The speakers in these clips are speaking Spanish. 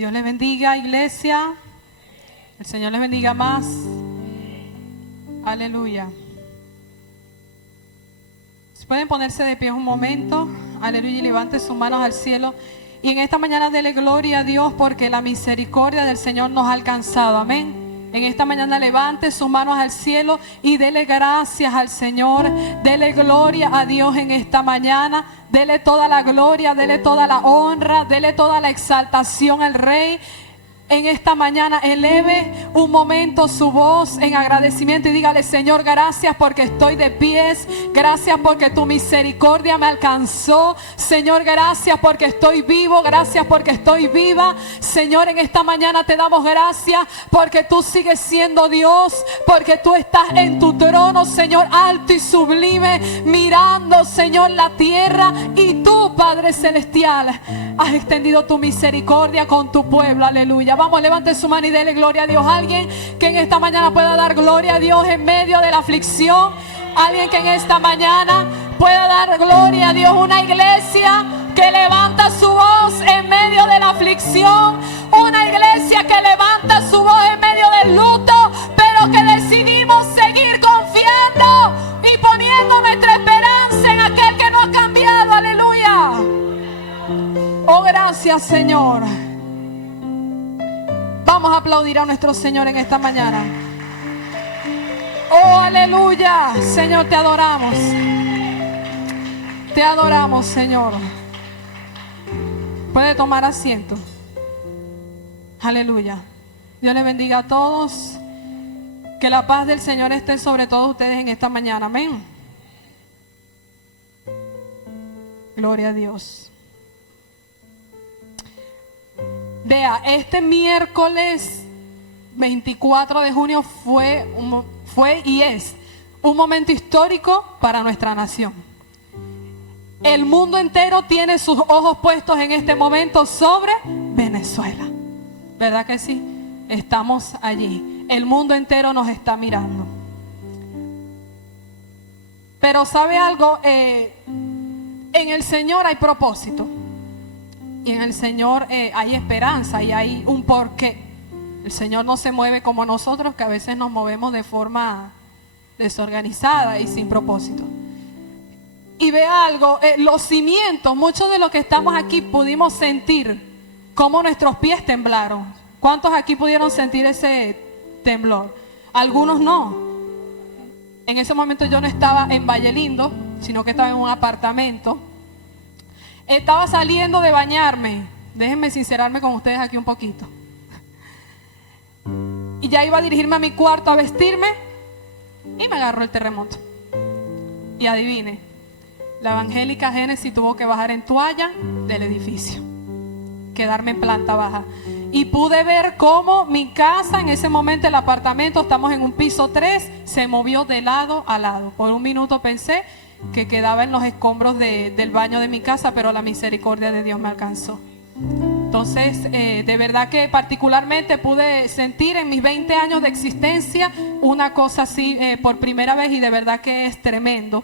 Dios les bendiga, iglesia. El Señor les bendiga más. Aleluya. Si pueden ponerse de pie un momento. Aleluya, y levante sus manos al cielo. Y en esta mañana dele gloria a Dios porque la misericordia del Señor nos ha alcanzado. Amén. En esta mañana levante sus manos al cielo y dele gracias al Señor. Dele gloria a Dios en esta mañana. Dele toda la gloria, dele toda la honra, dele toda la exaltación al Rey. En esta mañana eleve un momento su voz en agradecimiento y dígale: Señor, gracias porque estoy de pies. Gracias porque tu misericordia me alcanzó. Señor, gracias porque estoy vivo. Gracias porque estoy viva. Señor, en esta mañana te damos gracias porque tú sigues siendo Dios, porque tú estás en tu trono, Señor, alto y sublime, mirando, Señor, la tierra. Y tú, Padre Celestial, has extendido tu misericordia con tu pueblo. Aleluya. Vamos, levante su mano y dele gloria a Dios. Alguien que en esta mañana pueda dar gloria a Dios en medio de la aflicción. Alguien que en esta mañana pueda dar gloria a Dios. Una iglesia que levanta su voz en medio de la aflicción. Una iglesia que levanta su voz en medio del luto, pero que decidimos seguir confiando y poniendo nuestra esperanza en aquel que no ha cambiado. Aleluya. Oh, gracias, Señor. Vamos a aplaudir a nuestro Señor en esta mañana. Oh, aleluya. Señor, te adoramos. Te adoramos, Señor. Puede tomar asiento. Aleluya. Dios les bendiga a todos. Que la paz del Señor esté sobre todos ustedes en esta mañana. Amén. Gloria a Dios. Vea, este miércoles 24 de junio fue y es un momento histórico para nuestra nación. El mundo entero tiene sus ojos puestos en este momento sobre Venezuela. ¿Verdad que sí? Estamos allí. El mundo entero nos está mirando. Pero ¿sabe algo? En el Señor hay propósito. Y en el Señor hay esperanza y hay un porqué. El Señor no se mueve como nosotros, que a veces nos movemos de forma desorganizada y sin propósito. Y ve algo, los cimientos, muchos de los que estamos aquí pudimos sentir cómo nuestros pies temblaron. ¿Cuántos aquí pudieron sentir ese temblor? Algunos no. En ese momento yo no estaba en Valle Lindo, sino que estaba en un apartamento. Estaba saliendo de bañarme. Déjenme sincerarme con ustedes aquí un poquito. Y ya iba a dirigirme a mi cuarto a vestirme y me agarró el terremoto. Y adivine, la evangélica Génesis tuvo que bajar en toalla del edificio, quedarme en planta baja. Y pude ver cómo mi casa, en ese momento el apartamento, estamos en un piso 3, se movió de lado a lado. Por un minuto pensé que quedaba en los escombros del baño de mi casa, pero la misericordia de Dios me alcanzó. Entonces, de verdad que particularmente pude sentir en mis 20 años de existencia una cosa así por primera vez, y de verdad que es tremendo.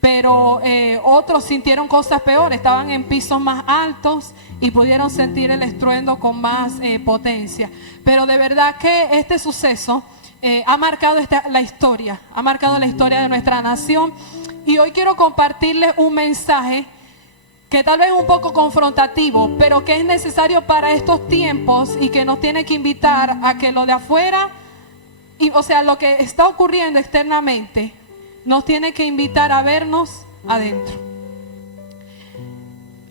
Pero otros sintieron cosas peores, estaban en pisos más altos y pudieron sentir el estruendo con más potencia. Pero de verdad que este suceso ha marcado la historia de nuestra nación. Y hoy quiero compartirles un mensaje que tal vez es un poco confrontativo, pero que es necesario para estos tiempos y que nos tiene que invitar a que lo de afuera, lo que está ocurriendo externamente, nos tiene que invitar a vernos adentro.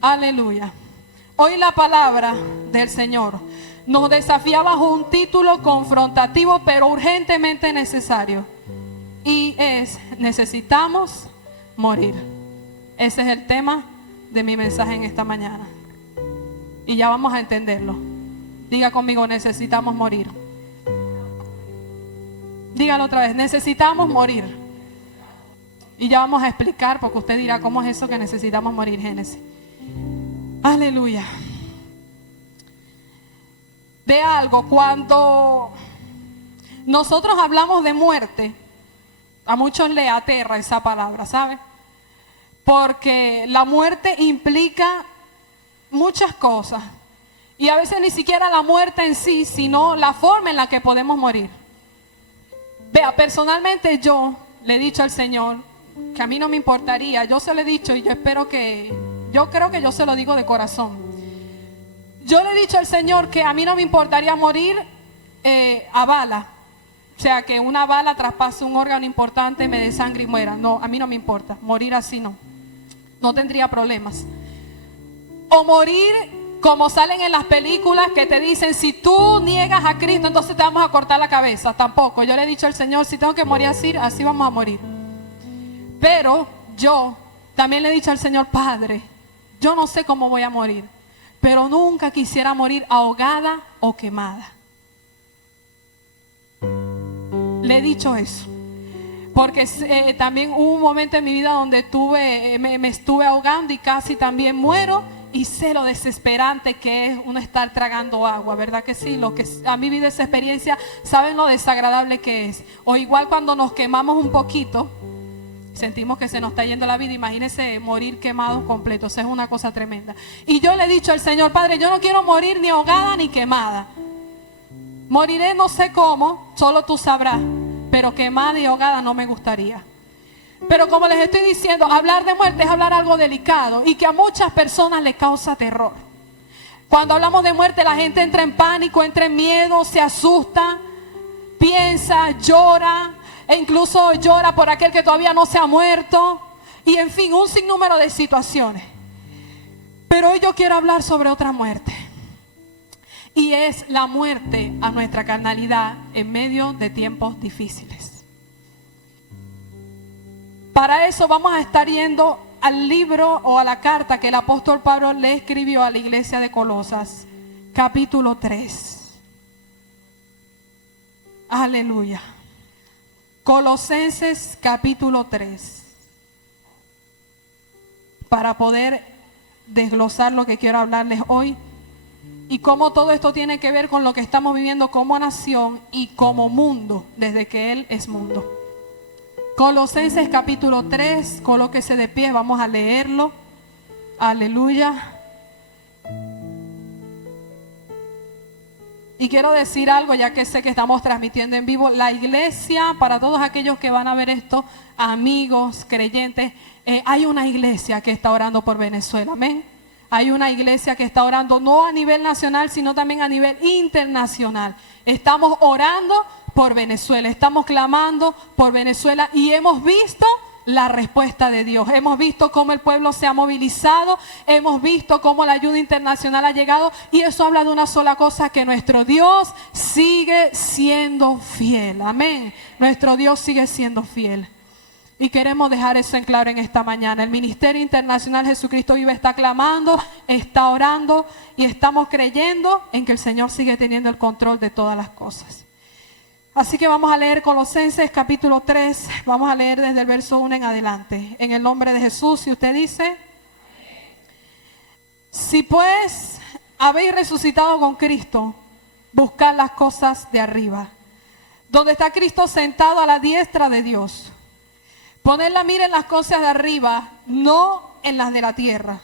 Aleluya. Hoy la palabra del Señor nos desafía bajo un título confrontativo, pero urgentemente necesario. Y es: necesitamos morir. Ese es el tema de mi mensaje en esta mañana. Y ya vamos a entenderlo. Diga conmigo: necesitamos morir. Dígalo otra vez: necesitamos morir. Y ya vamos a explicar, porque usted dirá: ¿cómo es eso que necesitamos morir, Génesis? Aleluya. De algo, cuando nosotros hablamos de muerte, a muchos le aterra esa palabra, ¿sabe? Porque la muerte implica muchas cosas. Y a veces ni siquiera la muerte en sí, sino la forma en la que podemos morir. Vea, personalmente yo le he dicho al Señor que a mí no me importaría. Yo se lo he dicho y yo creo que yo se lo digo de corazón. Yo le he dicho al Señor que a mí no me importaría morir a bala. O sea, que una bala traspase un órgano importante, me dé sangre y muera. No, a mí no me importa. Morir así no. No tendría problemas. O morir como salen en las películas que te dicen, si tú niegas a Cristo, entonces te vamos a cortar la cabeza. Tampoco. Yo le he dicho al Señor, si tengo que morir así, así vamos a morir. Pero yo también le he dicho al Señor, Padre, yo no sé cómo voy a morir, pero nunca quisiera morir ahogada o quemada. Le he dicho eso. Porque también hubo un momento en mi vida donde me estuve ahogando y casi también muero. Y sé lo desesperante que es uno estar tragando agua, ¿verdad que sí? Lo que a mí vive esa experiencia, saben lo desagradable que es. O igual cuando nos quemamos un poquito, sentimos que se nos está yendo la vida. Imagínense morir quemados completos, es una cosa tremenda. Y yo le he dicho al Señor, Padre, yo no quiero morir ni ahogada ni quemada. Moriré no sé cómo, solo tú sabrás, pero quemada y ahogada no me gustaría. Pero como les estoy diciendo, hablar de muerte es hablar algo delicado y que a muchas personas les causa terror. Cuando hablamos de muerte la gente entra en pánico, entra en miedo, se asusta, piensa, llora e incluso llora por aquel que todavía no se ha muerto y en fin, un sinnúmero de situaciones. Pero hoy yo quiero hablar sobre otra muerte y es la muerte a nuestra carnalidad en medio de tiempos difíciles. Para eso vamos a estar yendo al libro o a la carta que el apóstol Pablo le escribió a la iglesia de Colosas, capítulo 3. Aleluya. Colosenses capítulo 3. Para poder desglosar lo que quiero hablarles hoy y cómo todo esto tiene que ver con lo que estamos viviendo como nación y como mundo, desde que Él es mundo. Colosenses capítulo 3, colóquese de pie, vamos a leerlo. Aleluya. Y quiero decir algo, ya que sé que estamos transmitiendo en vivo. La iglesia, para todos aquellos que van a ver esto, amigos, creyentes, hay una iglesia que está orando por Venezuela, amén. Hay una iglesia que está orando no a nivel nacional, sino también a nivel internacional. Estamos orando por Venezuela, estamos clamando por Venezuela y hemos visto la respuesta de Dios. Hemos visto cómo el pueblo se ha movilizado, hemos visto cómo la ayuda internacional ha llegado y eso habla de una sola cosa, que nuestro Dios sigue siendo fiel. Amén. Nuestro Dios sigue siendo fiel. Y queremos dejar eso en claro en esta mañana. El Ministerio Internacional Jesucristo Vive está clamando, está orando y estamos creyendo en que el Señor sigue teniendo el control de todas las cosas. Así que vamos a leer Colosenses capítulo 3, vamos a leer desde el verso 1 en adelante. En el nombre de Jesús, y usted dice: si pues habéis resucitado con Cristo, buscad las cosas de arriba, donde está Cristo sentado a la diestra de Dios. Poned la mira en las cosas de arriba, no en las de la tierra,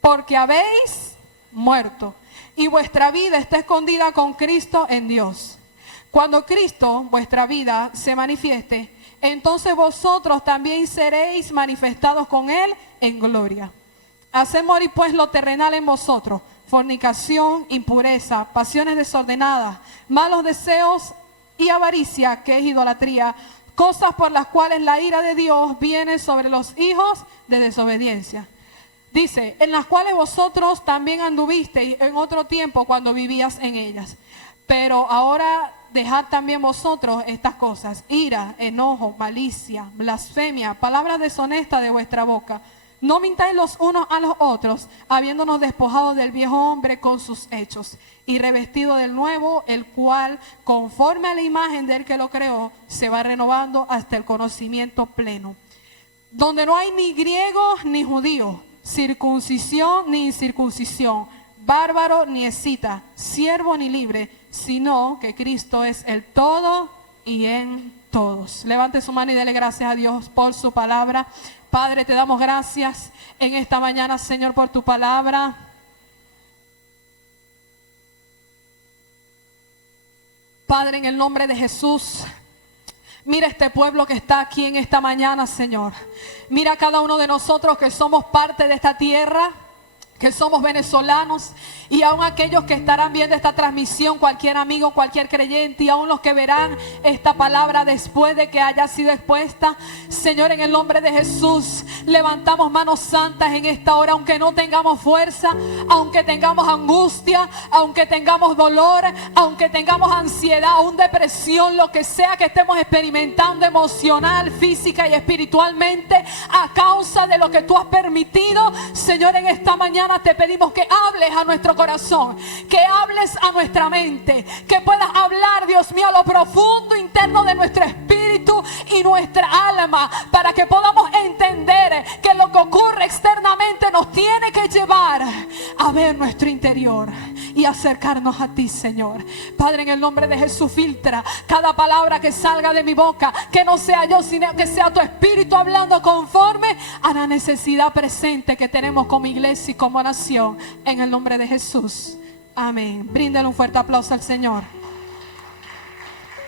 porque habéis muerto y vuestra vida está escondida con Cristo en Dios. Cuando Cristo, vuestra vida, se manifieste, entonces vosotros también seréis manifestados con Él en gloria. Haced morir pues lo terrenal en vosotros: fornicación, impureza, pasiones desordenadas, malos deseos y avaricia, que es idolatría, cosas por las cuales la ira de Dios viene sobre los hijos de desobediencia. Dice, en las cuales vosotros también anduvisteis en otro tiempo cuando vivías en ellas. Pero ahora dejad también vosotros estas cosas: ira, enojo, malicia, blasfemia, palabras deshonestas de vuestra boca. No mintáis los unos a los otros, habiéndonos despojado del viejo hombre con sus hechos, y revestido del nuevo, el cual, conforme a la imagen del que lo creó, se va renovando hasta el conocimiento pleno. Donde no hay ni griego ni judío, circuncisión ni incircuncisión, bárbaro ni escita, siervo ni libre, sino que Cristo es el todo y en todos. Levante su mano y dele gracias a Dios por su palabra. Padre, te damos gracias en esta mañana, Señor, por tu palabra. Padre, en el nombre de Jesús, mira este pueblo que está aquí en esta mañana, Señor. Mira a cada uno de nosotros que somos parte de esta tierra, que somos venezolanos, y aún aquellos que estarán viendo esta transmisión, cualquier amigo, cualquier creyente, y aún los que verán esta palabra después de que haya sido expuesta. Señor, en el nombre de Jesús, levantamos manos santas en esta hora, aunque no tengamos fuerza, aunque tengamos angustia, aunque tengamos dolor, aunque tengamos ansiedad, aún depresión, lo que sea que estemos experimentando emocional, física y espiritualmente, a causa de lo que tú has permitido. Señor, en esta mañana te pedimos que hables a nuestro corazón, que hables a nuestra mente, que puedas hablar, Dios mío, a lo profundo interno de nuestro espíritu y nuestra alma, para que podamos entender que lo que ocurre externamente nos tiene que llevar a ver nuestro interior y acercarnos a ti, Señor. Padre, en el nombre de Jesús, filtra cada palabra que salga de mi boca, que no sea yo, sino que sea tu espíritu hablando conforme a la necesidad presente que tenemos como iglesia y como nación, en el nombre de Jesús. Amén. Bríndale un fuerte aplauso al Señor.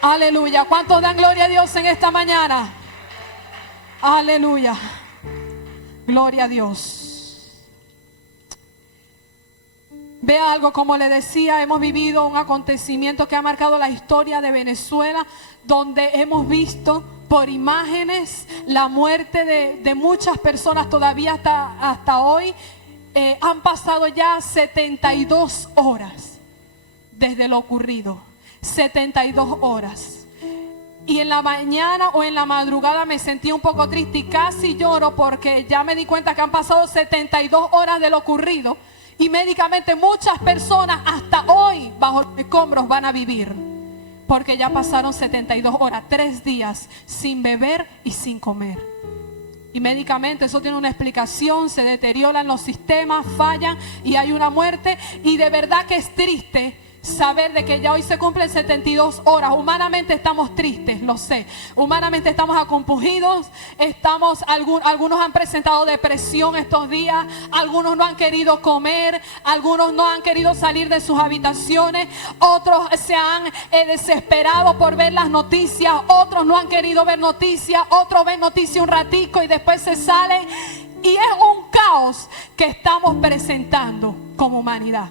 Aleluya. ¿Cuántos dan gloria a Dios en esta mañana? Aleluya. Gloria a Dios. Vea algo, como le decía, hemos vivido un acontecimiento que ha marcado la historia de Venezuela, donde hemos visto por imágenes la muerte de muchas personas todavía hasta hoy. Han pasado ya 72 horas desde lo ocurrido. 72 horas. Y en la mañana o en la madrugada me sentí un poco triste y casi lloro, porque ya me di cuenta que han pasado 72 horas de lo ocurrido. Y médicamente muchas personas hasta hoy bajo los escombros van a vivir, porque ya pasaron 72 horas, 3 días sin beber y sin comer. Y médicamente eso tiene una explicación, se deterioran los sistemas, fallan y hay una muerte. Y de verdad que es triste saber de que ya hoy se cumplen 72 horas. Humanamente estamos tristes, lo sé. Humanamente estamos acompungidos. Algunos han presentado depresión estos días. Algunos no han querido comer. Algunos no han querido salir de sus habitaciones. Otros se han desesperado por ver las noticias. Otros no han querido ver noticias. Otros ven noticias un ratico y después se salen. Y es un caos que estamos presentando como humanidad.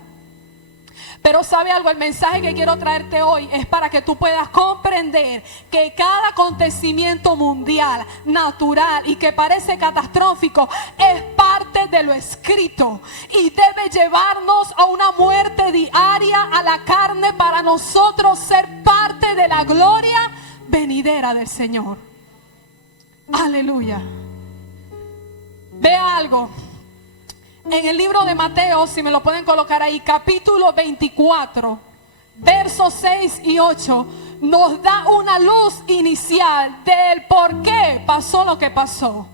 Pero ¿sabe algo? El mensaje que quiero traerte hoy es para que tú puedas comprender que cada acontecimiento mundial, natural y que parece catastrófico es parte de lo escrito y debe llevarnos a una muerte diaria a la carne para nosotros ser parte de la gloria venidera del Señor. Aleluya. Vea algo. En el libro de Mateo, si me lo pueden colocar ahí, capítulo 24, versos 6 y 8, nos da una luz inicial del por qué pasó lo que pasó.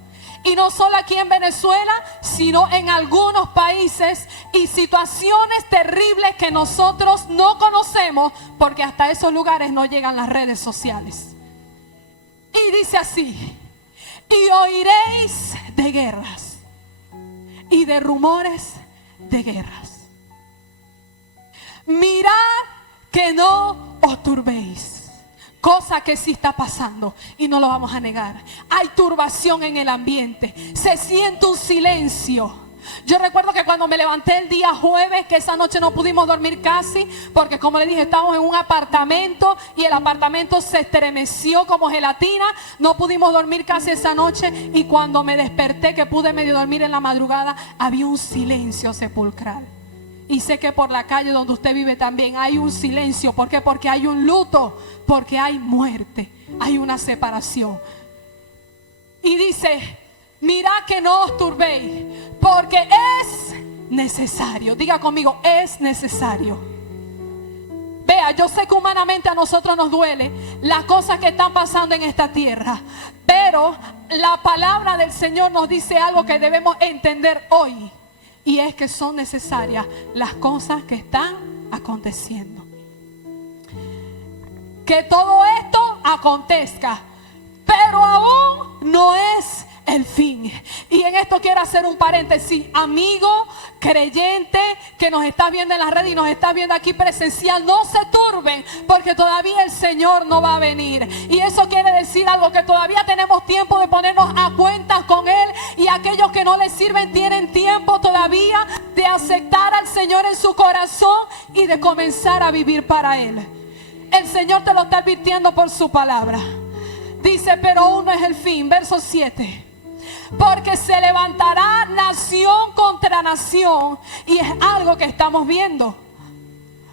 Y no solo aquí en Venezuela, sino en algunos países y situaciones terribles que nosotros no conocemos, porque hasta esos lugares no llegan las redes sociales. Y dice así: y oiréis de guerras y de rumores de guerras. Mirad que no os turbéis. Cosa que sí está pasando y no lo vamos a negar. Hay turbación en el ambiente. Se siente un silencio. Yo recuerdo que cuando me levanté el día jueves, que esa noche no pudimos dormir casi, porque como le dije, estábamos en un apartamento y el apartamento se estremeció como gelatina. No pudimos dormir casi esa noche, y cuando me desperté, que pude medio dormir en la madrugada, había un silencio sepulcral. Y sé que por la calle donde usted vive también hay un silencio. ¿Por qué? Porque hay un luto, porque hay muerte, hay una separación. Y dice: mirad que no os turbéis, porque es necesario. Diga conmigo: es necesario. Vea, yo sé que humanamente a nosotros nos duele las cosas que están pasando en esta tierra, pero la palabra del Señor nos dice algo que debemos entender hoy, y es que son necesarias las cosas que están aconteciendo. Que todo esto acontezca, pero aún no es el fin. Y en esto quiero hacer un paréntesis. Amigo, creyente, que nos estás viendo en las redes y nos estás viendo aquí presencial, no se turben, porque todavía el Señor no va a venir. Y eso quiere decir algo, que todavía tenemos tiempo de ponernos a cuentas con Él, y aquellos que no le sirven tienen tiempo todavía de aceptar al Señor en su corazón y de comenzar a vivir para Él. El Señor te lo está advirtiendo por su palabra. Dice, pero aún no es el fin. Verso 7. Porque se levantará nación contra nación. Y es algo que estamos viendo.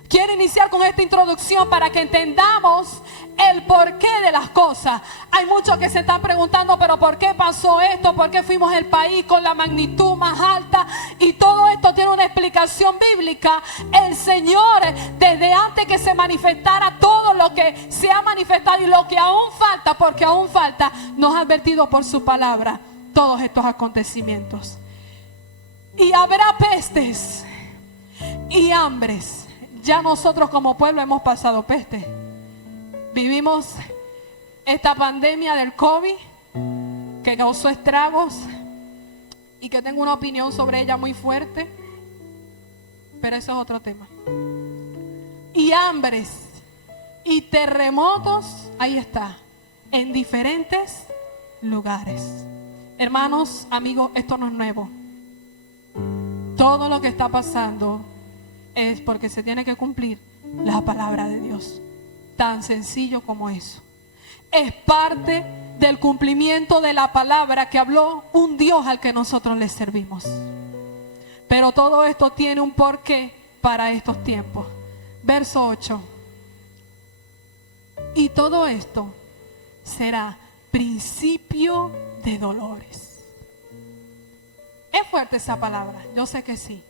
Quiero iniciar con esta introducción para que entendamos el porqué de las cosas. Hay muchos que se están preguntando, pero ¿por qué pasó esto? ¿Por qué fuimos el país con la magnitud más alta? Y todo esto tiene una explicación bíblica. El Señor, desde antes que se manifestara todo lo que se ha manifestado y lo que aún falta, porque aún falta, nos ha advertido por su palabra todos estos acontecimientos. Y habrá pestes y hambres. Ya nosotros como pueblo hemos pasado peste. Vivimos esta pandemia del COVID que causó estragos y que tengo una opinión sobre ella muy fuerte, pero eso es otro tema. Y hambres y terremotos, ahí está, en diferentes lugares. Hermanos, amigos, esto no es nuevo. Todo lo que está pasando es porque se tiene que cumplir la palabra de Dios. Tan sencillo como eso. Es parte del cumplimiento de la palabra que habló un Dios al que nosotros le servimos. Pero todo esto tiene un porqué para estos tiempos. Verso 8. Y todo esto será principio de dolores. Es fuerte esa palabra, yo sé que sí.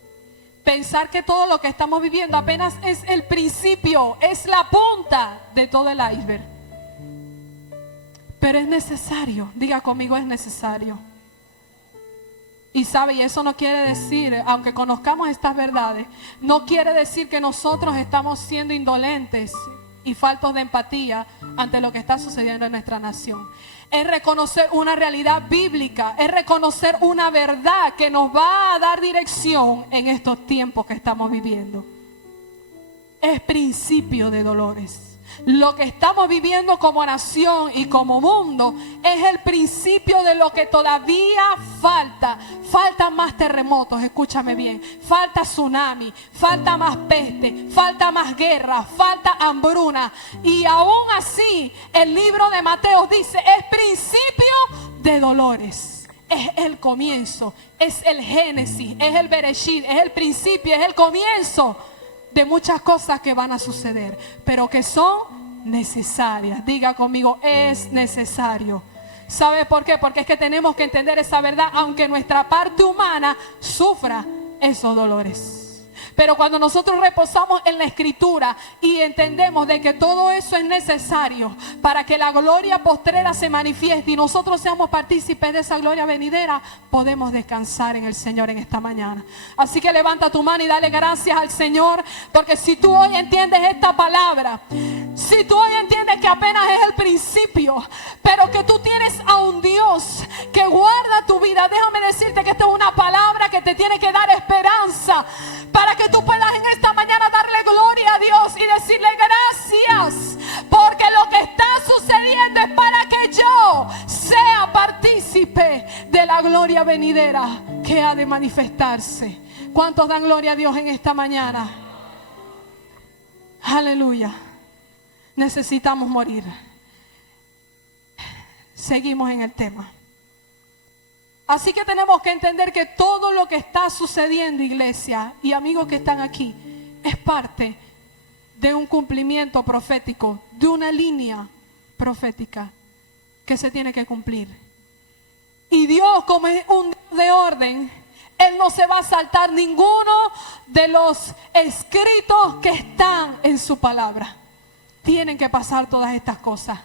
Pensar que todo lo que estamos viviendo apenas es el principio, es la punta de todo el iceberg. Pero es necesario, diga conmigo, es necesario. Y sabe, y eso no quiere decir, aunque conozcamos estas verdades, no quiere decir que nosotros estamos siendo indolentes y faltos de empatía ante lo que está sucediendo en nuestra nación. Es reconocer una realidad bíblica, es reconocer una verdad que nos va a dar dirección en estos tiempos que estamos viviendo. Es principio de dolores. Lo que estamos viviendo como nación y como mundo es el principio de lo que todavía falta. Faltan más terremotos, escúchame bien. Falta tsunami, falta más peste, falta más guerra, falta hambruna. Y aún así, el libro de Mateo dice, es principio de dolores. Es el comienzo, es el génesis, es el bereshit, es el principio, es el comienzo de muchas cosas que van a suceder, pero que son necesarias. Diga conmigo, es necesario. ¿Sabe por qué? Porque es que tenemos que entender esa verdad, aunque nuestra parte humana sufra esos dolores. Pero cuando nosotros reposamos en la Escritura y entendemos de que todo eso es necesario para que la gloria postrera se manifieste y nosotros seamos partícipes de esa gloria venidera, podemos descansar en el Señor en esta mañana. Así que levanta tu mano y dale gracias al Señor, porque si tú hoy entiendes esta palabra, si tú hoy entiendes que apenas es el principio, pero que tú tienes a un Dios que guarda tu vida, déjame decirte que esta es una palabra que te tiene que dar esperanza para que tú puedas en esta mañana darle gloria a Dios y decirle gracias, porque lo que está sucediendo es para que yo sea partícipe de la gloria venidera que ha de manifestarse. ¿Cuántos dan gloria a Dios en esta mañana? Aleluya. Necesitamos morir. Seguimos en el tema. Así que tenemos que entender que todo lo que está sucediendo, iglesia y amigos que están aquí, es parte de un cumplimiento profético, de una línea profética que se tiene que cumplir. Y Dios, como es un Dios de orden, Él no se va a saltar ninguno de los escritos que están en su palabra. Tienen que pasar todas estas cosas.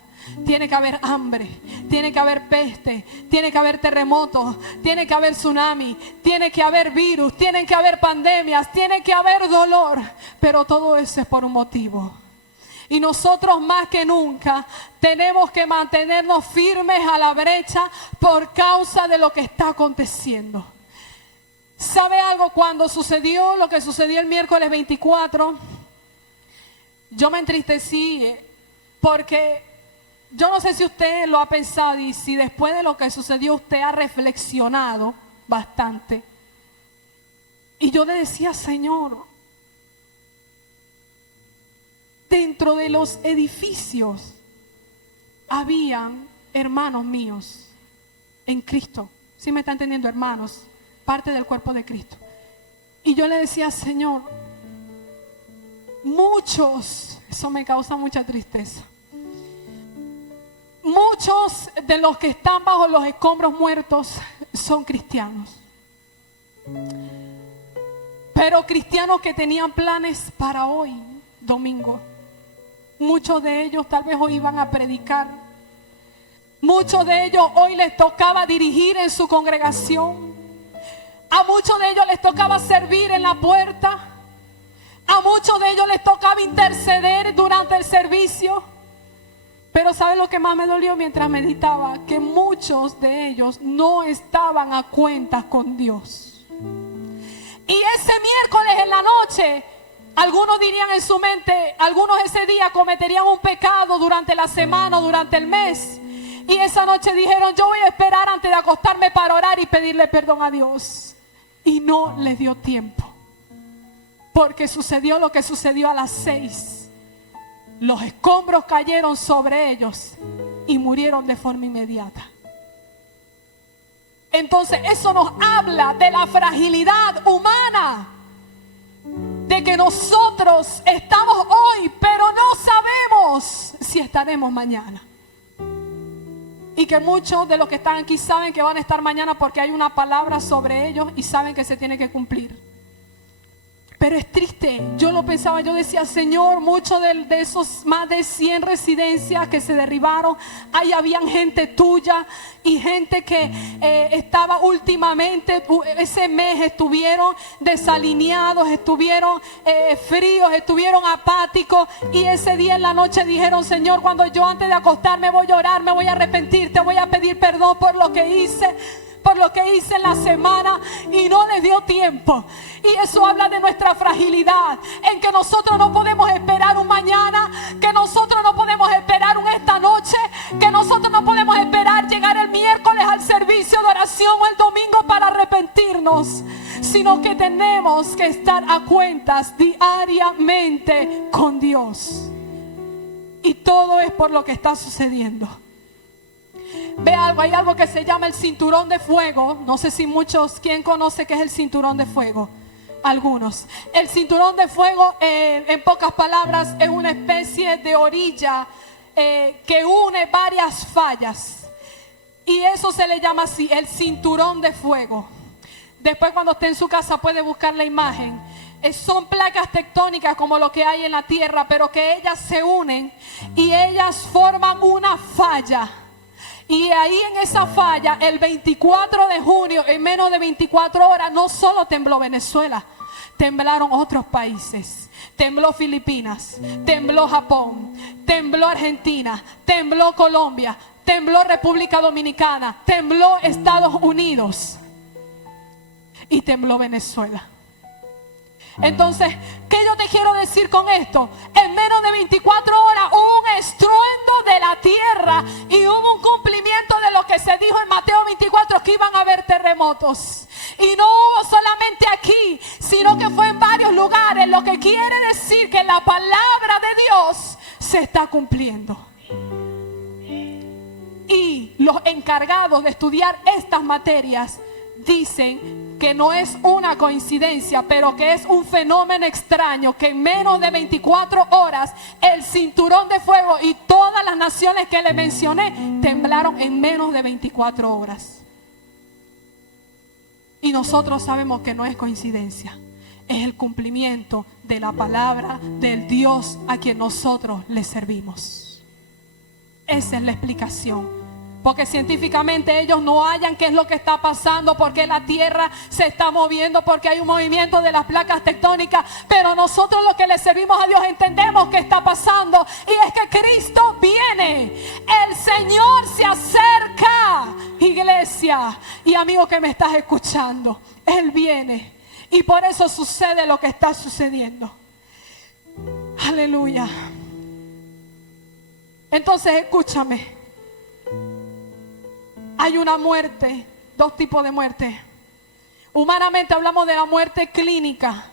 Tiene que haber hambre, tiene que haber peste, tiene que haber terremotos, tiene que haber tsunami, tiene que haber virus, tienen que haber pandemias, tiene que haber dolor. Pero todo eso es por un motivo. Y nosotros más que nunca tenemos que mantenernos firmes a la brecha por causa de lo que está aconteciendo. ¿Sabe algo? Cuando sucedió lo que sucedió el miércoles 24, yo me entristecí porque yo no sé si usted lo ha pensado y si después de lo que sucedió usted ha reflexionado bastante. Y yo le decía, Señor, dentro de los edificios habían hermanos míos en Cristo. ¿Sí me está entendiendo, hermanos? Parte del cuerpo de Cristo. Y yo le decía, Señor, muchos, eso me causa mucha tristeza, muchos de los que están bajo los escombros muertos son cristianos, pero cristianos que tenían planes para hoy, domingo. Muchos de ellos tal vez hoy iban a predicar. Muchos de ellos hoy les tocaba dirigir en su congregación. A muchos de ellos les tocaba servir en la puerta. A muchos de ellos les tocaba interceder durante el servicio. Pero ¿sabe lo que más me dolió mientras meditaba? Que muchos de ellos no estaban a cuentas con Dios. Y ese miércoles en la noche, algunos dirían en su mente, algunos ese día cometerían un pecado durante la semana o durante el mes. Y esa noche dijeron, yo voy a esperar antes de acostarme para orar y pedirle perdón a Dios. Y no les dio tiempo. Porque sucedió lo que sucedió a las 6. Los escombros cayeron sobre ellos y murieron de forma inmediata. Entonces eso nos habla de la fragilidad humana. De que nosotros estamos hoy, pero no sabemos si estaremos mañana. Y que muchos de los que están aquí saben que van a estar mañana porque hay una palabra sobre ellos y saben que se tiene que cumplir. Pero es triste, yo lo pensaba, yo decía, Señor, muchos de esos más de 100 residencias que se derribaron, ahí habían gente tuya y gente que estaba últimamente, ese mes estuvieron desalineados, estuvieron fríos, estuvieron apáticos, y ese día en la noche dijeron, Señor, cuando yo antes de acostarme voy a orar, me voy a arrepentir, te voy a pedir perdón por lo que hice en la semana, y no les dio tiempo. Y eso habla de nuestra fragilidad, en que nosotros no podemos esperar un mañana, que nosotros no podemos esperar un esta noche, que nosotros no podemos esperar llegar el miércoles al servicio de oración o el domingo para arrepentirnos, sino que tenemos que estar a cuentas diariamente con Dios. Y todo es por lo que está sucediendo. Ve algo, hay algo que se llama el cinturón de fuego. No sé si muchos, ¿quién conoce qué es el cinturón de fuego? Algunos. El cinturón de fuego, en pocas palabras, es una especie de orilla que une varias fallas. Y eso se le llama así, el cinturón de fuego. Después, cuando esté en su casa, puede buscar la imagen. Son placas tectónicas como lo que hay en la tierra, pero que ellas se unen y ellas forman una falla. Y ahí en esa falla, el 24 de junio, en menos de 24 horas, no solo tembló Venezuela, temblaron otros países. Tembló Filipinas, tembló Japón, tembló Argentina, tembló Colombia, tembló República Dominicana, tembló Estados Unidos y tembló Venezuela. Entonces, ¿qué yo te quiero decir con esto? En menos de 24 horas hubo un estruendo de la tierra y hubo un cumplimiento de lo que se dijo en Mateo 24, que iban a haber terremotos. Y no hubo solamente aquí, sino que fue en varios lugares, lo que quiere decir que la palabra de Dios se está cumpliendo. Y los encargados de estudiar estas materias dicen que no es una coincidencia, pero que es un fenómeno extraño, que en menos de 24 horas el cinturón de fuego y todas las naciones que le mencioné temblaron en menos de 24 horas. Y nosotros sabemos que no es coincidencia, es el cumplimiento de la palabra del Dios a quien nosotros le servimos. Esa es la explicación. Porque científicamente ellos no hallan qué es lo que está pasando, porque la tierra se está moviendo, porque hay un movimiento de las placas tectónicas. Pero nosotros los que le servimos a Dios entendemos qué está pasando. Y es que Cristo viene. El Señor se acerca, iglesia. Y amigo que me estás escuchando, Él viene. Y por eso sucede lo que está sucediendo. Aleluya. Entonces escúchame. Hay una muerte, dos tipos de muerte. Humanamente hablamos de la muerte clínica.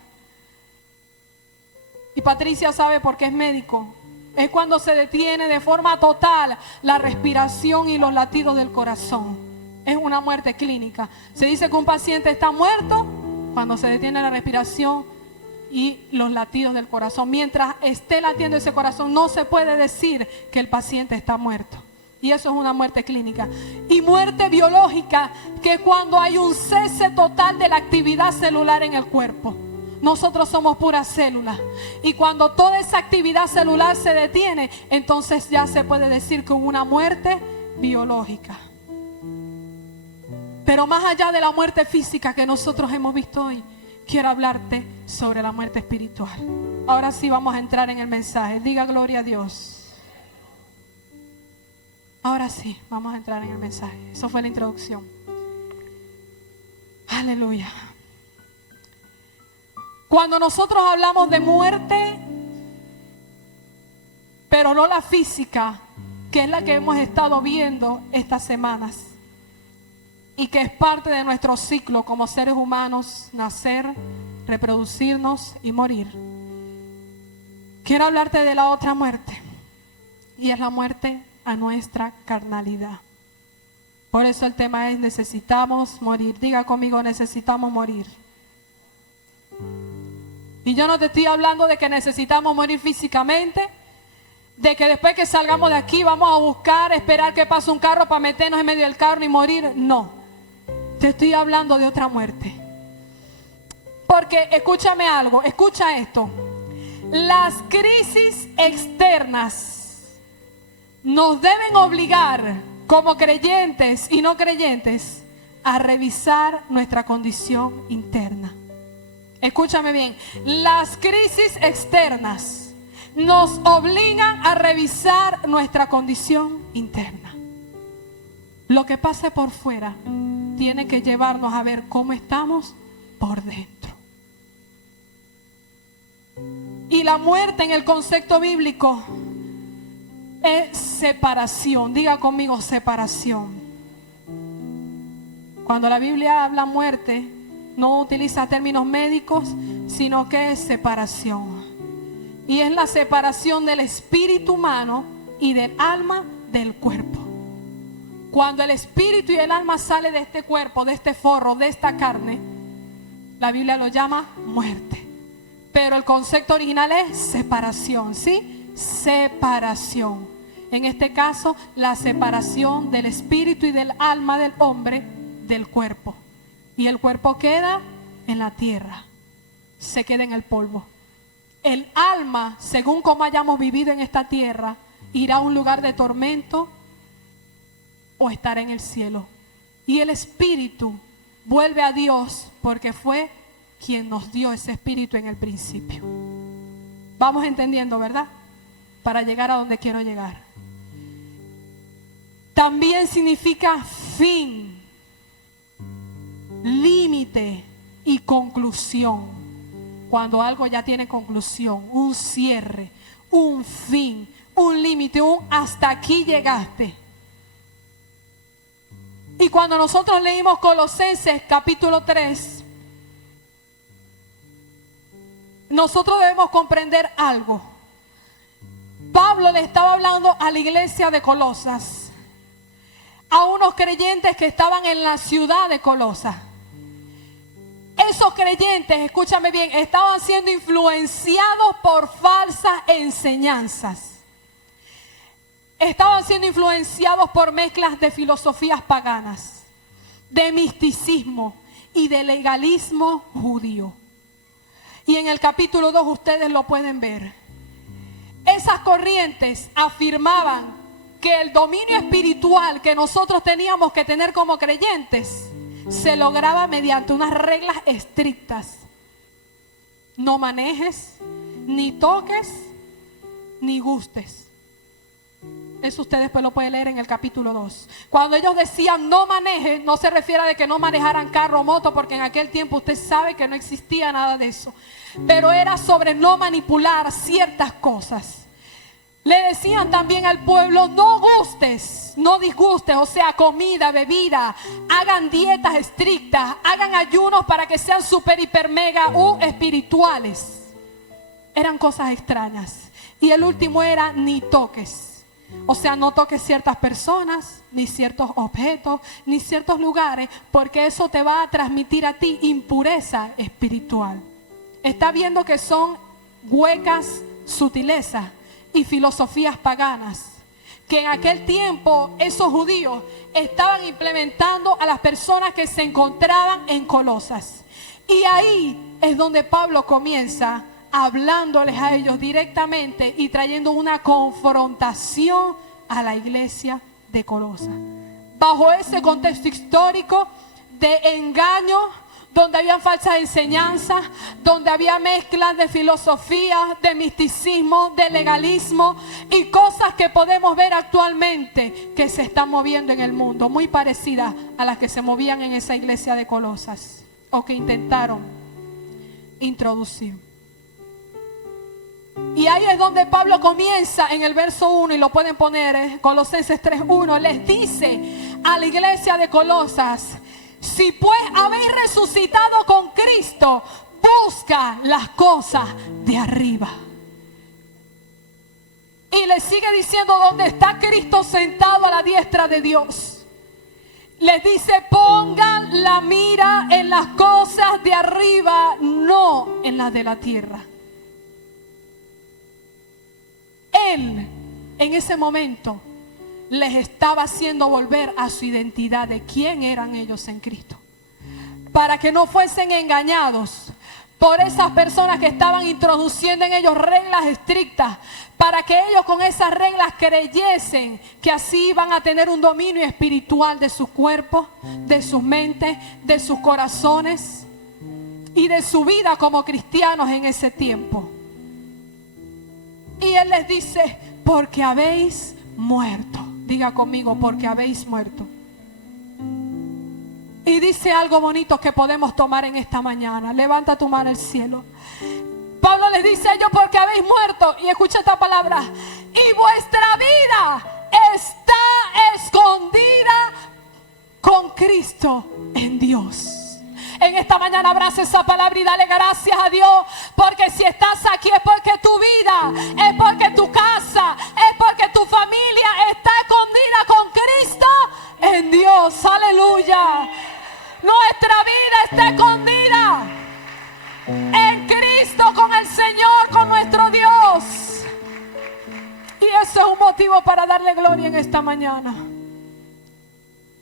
Y Patricia sabe porque es médico. Es cuando se detiene de forma total la respiración y los latidos del corazón. Es una muerte clínica. Se dice que un paciente está muerto cuando se detiene la respiración y los latidos del corazón. Mientras esté latiendo ese corazón, no se puede decir que el paciente está muerto. Y eso es una muerte clínica. Y muerte biológica, que cuando hay un cese total de la actividad celular en el cuerpo. Nosotros somos puras células. Y cuando toda esa actividad celular se detiene, entonces ya se puede decir que hubo una muerte biológica. Pero más allá de la muerte física que nosotros hemos visto hoy, quiero hablarte sobre la muerte espiritual. Ahora sí vamos a entrar en el mensaje. Diga gloria a Dios. Ahora sí, vamos a entrar en el mensaje. Eso fue la introducción. Aleluya. Cuando nosotros hablamos de muerte, pero no la física, que es la que hemos estado viendo estas semanas, y que es parte de nuestro ciclo como seres humanos, nacer, reproducirnos y morir. Quiero hablarte de la otra muerte, y es la muerte a nuestra carnalidad. Por eso el tema es: necesitamos morir. Diga conmigo: necesitamos morir. Y yo no te estoy hablando de que necesitamos morir físicamente, de que después que salgamos de aquí vamos a buscar, esperar que pase un carro para meternos en medio del carro y morir. No, te estoy hablando de otra muerte. Porque escúchame algo, escucha esto. Las crisis externas nos deben obligar, como creyentes y no creyentes, a revisar nuestra condición interna. Escúchame bien, las crisis externas nos obligan a revisar nuestra condición interna. Lo que pase por fuera tiene que llevarnos a ver cómo estamos por dentro. Y la muerte en el concepto bíblico es separación. Diga conmigo: separación. Cuando la Biblia habla muerte, no utiliza términos médicos, sino que es separación. Y es la separación del espíritu humano y del alma del cuerpo. Cuando el espíritu y el alma sale de este cuerpo, de este forro, de esta carne, la Biblia lo llama muerte. Pero el concepto original es separación, ¿sí? Separación. En este caso, la separación del espíritu y del alma del hombre del cuerpo. Y el cuerpo queda en la tierra, se queda en el polvo. El alma, según como hayamos vivido en esta tierra, irá a un lugar de tormento o estará en el cielo. Y el espíritu vuelve a Dios, porque fue quien nos dio ese espíritu en el principio. Vamos entendiendo, ¿verdad? Para llegar a donde quiero llegar. También significa fin, límite y conclusión. Cuando algo ya tiene conclusión, un cierre, un fin, un límite, un hasta aquí llegaste. Y cuando nosotros leímos Colosenses capítulo 3, nosotros debemos comprender algo. Pablo le estaba hablando a la iglesia de Colosas, a unos creyentes que estaban en la ciudad de Colosas. Esos creyentes, escúchame bien, estaban siendo influenciados por falsas enseñanzas. Estaban siendo influenciados por mezclas de filosofías paganas, de misticismo y de legalismo judío. Y en el capítulo 2 ustedes lo pueden ver. Esas corrientes afirmaban que el dominio espiritual que nosotros teníamos que tener como creyentes se lograba mediante unas reglas estrictas. No manejes, ni toques, ni gustes. Eso usted después lo puede leer en el capítulo 2. Cuando ellos decían no manejes, no se refiere a de que no manejaran carro o moto, porque en aquel tiempo usted sabe que no existía nada de eso. Pero era sobre no manipular ciertas cosas. Le decían también al pueblo, no gustes, no disgustes, o sea, comida, bebida, hagan dietas estrictas, hagan ayunos para que sean super, hiper, mega espirituales. Eran cosas extrañas. Y el último era ni toques. O sea, no toques ciertas personas, ni ciertos objetos, ni ciertos lugares, porque eso te va a transmitir a ti impureza espiritual. Está viendo que son huecas sutilezas y filosofías paganas que en aquel tiempo esos judíos estaban implementando a las personas que se encontraban en Colosas. Y ahí es donde Pablo comienza hablándoles a ellos directamente y trayendo una confrontación a la iglesia de Colosas. Bajo ese contexto histórico de engaño, donde había falsas enseñanzas, donde había mezclas de filosofía, de misticismo, de legalismo y cosas que podemos ver actualmente que se están moviendo en el mundo, muy parecidas a las que se movían en esa iglesia de Colosas o que intentaron introducir. Y ahí es donde Pablo comienza en el verso 1, y lo pueden poner, Colosenses 3:1, les dice a la iglesia de Colosas: si pues habéis resucitado con Cristo, busca las cosas de arriba. Y le sigue diciendo donde está Cristo sentado a la diestra de Dios. Les dice: pongan la mira en las cosas de arriba, no en las de la tierra. Él en ese momento les estaba haciendo volver a su identidad de quién eran ellos en Cristo, para que no fuesen engañados por esas personas que estaban introduciendo en ellos reglas estrictas, para que ellos con esas reglas creyesen que así iban a tener un dominio espiritual de sus cuerpos, de sus mentes, de sus corazones y de su vida como cristianos en ese tiempo. Y Él les dice: porque habéis muerto. Diga conmigo: porque habéis muerto. Y dice algo bonito que podemos tomar en esta mañana. Levanta tu mano al cielo. Pablo les dice a ellos: porque habéis muerto. Y escucha esta palabra: y vuestra vida está escondida con Cristo en Dios. En esta mañana abraza esa palabra y dale gracias a Dios, porque si estás aquí es porque tu vida, es porque tu casa, es porque tu familia está escondida con Cristo en Dios. Aleluya. Nuestra vida está escondida en Cristo, con el Señor, con nuestro Dios. Y eso es un motivo para darle gloria en esta mañana.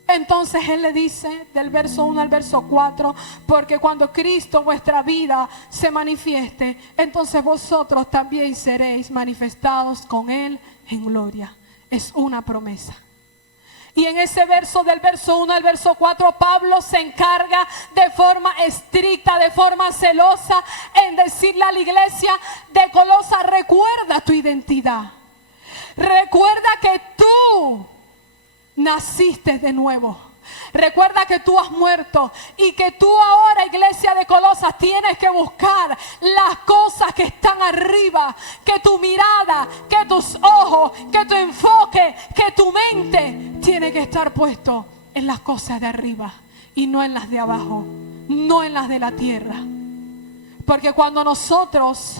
Entonces Él le dice del verso 1 al verso 4: porque cuando Cristo vuestra vida se manifieste, entonces vosotros también seréis manifestados con Él en gloria. Es una promesa. Y en ese verso, del verso 1 al verso 4, Pablo se encarga de forma estricta, de forma celosa, en decirle a la iglesia de Colosas: recuerda tu identidad. Recuerda que tú naciste de nuevo. Recuerda que tú has muerto y que tú ahora, iglesia de Colosas, tienes que buscar las cosas que están arriba. Que tu mirada, que tus ojos, que tu enfoque, que tu mente tiene que estar puesto en las cosas de arriba y no en las de abajo, no en las de la tierra. Porque cuando nosotros...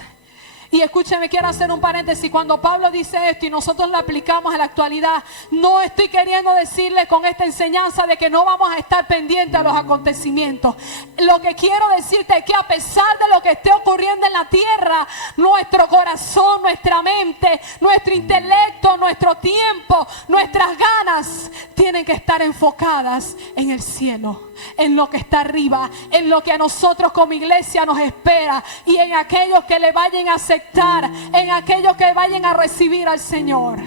Y escúcheme, quiero hacer un paréntesis. Cuando Pablo dice esto y nosotros lo aplicamos a la actualidad, no estoy queriendo decirles con esta enseñanza de que no vamos a estar pendientes a los acontecimientos. Lo que quiero decirte es que a pesar de lo que esté ocurriendo en la tierra, nuestro corazón, nuestra mente, nuestro intelecto, nuestro tiempo, nuestras ganas tienen que estar enfocadas en el cielo, en lo que está arriba, en lo que a nosotros como iglesia nos espera y en aquellos que le vayan a aceptar, en aquellos que vayan a recibir al Señor.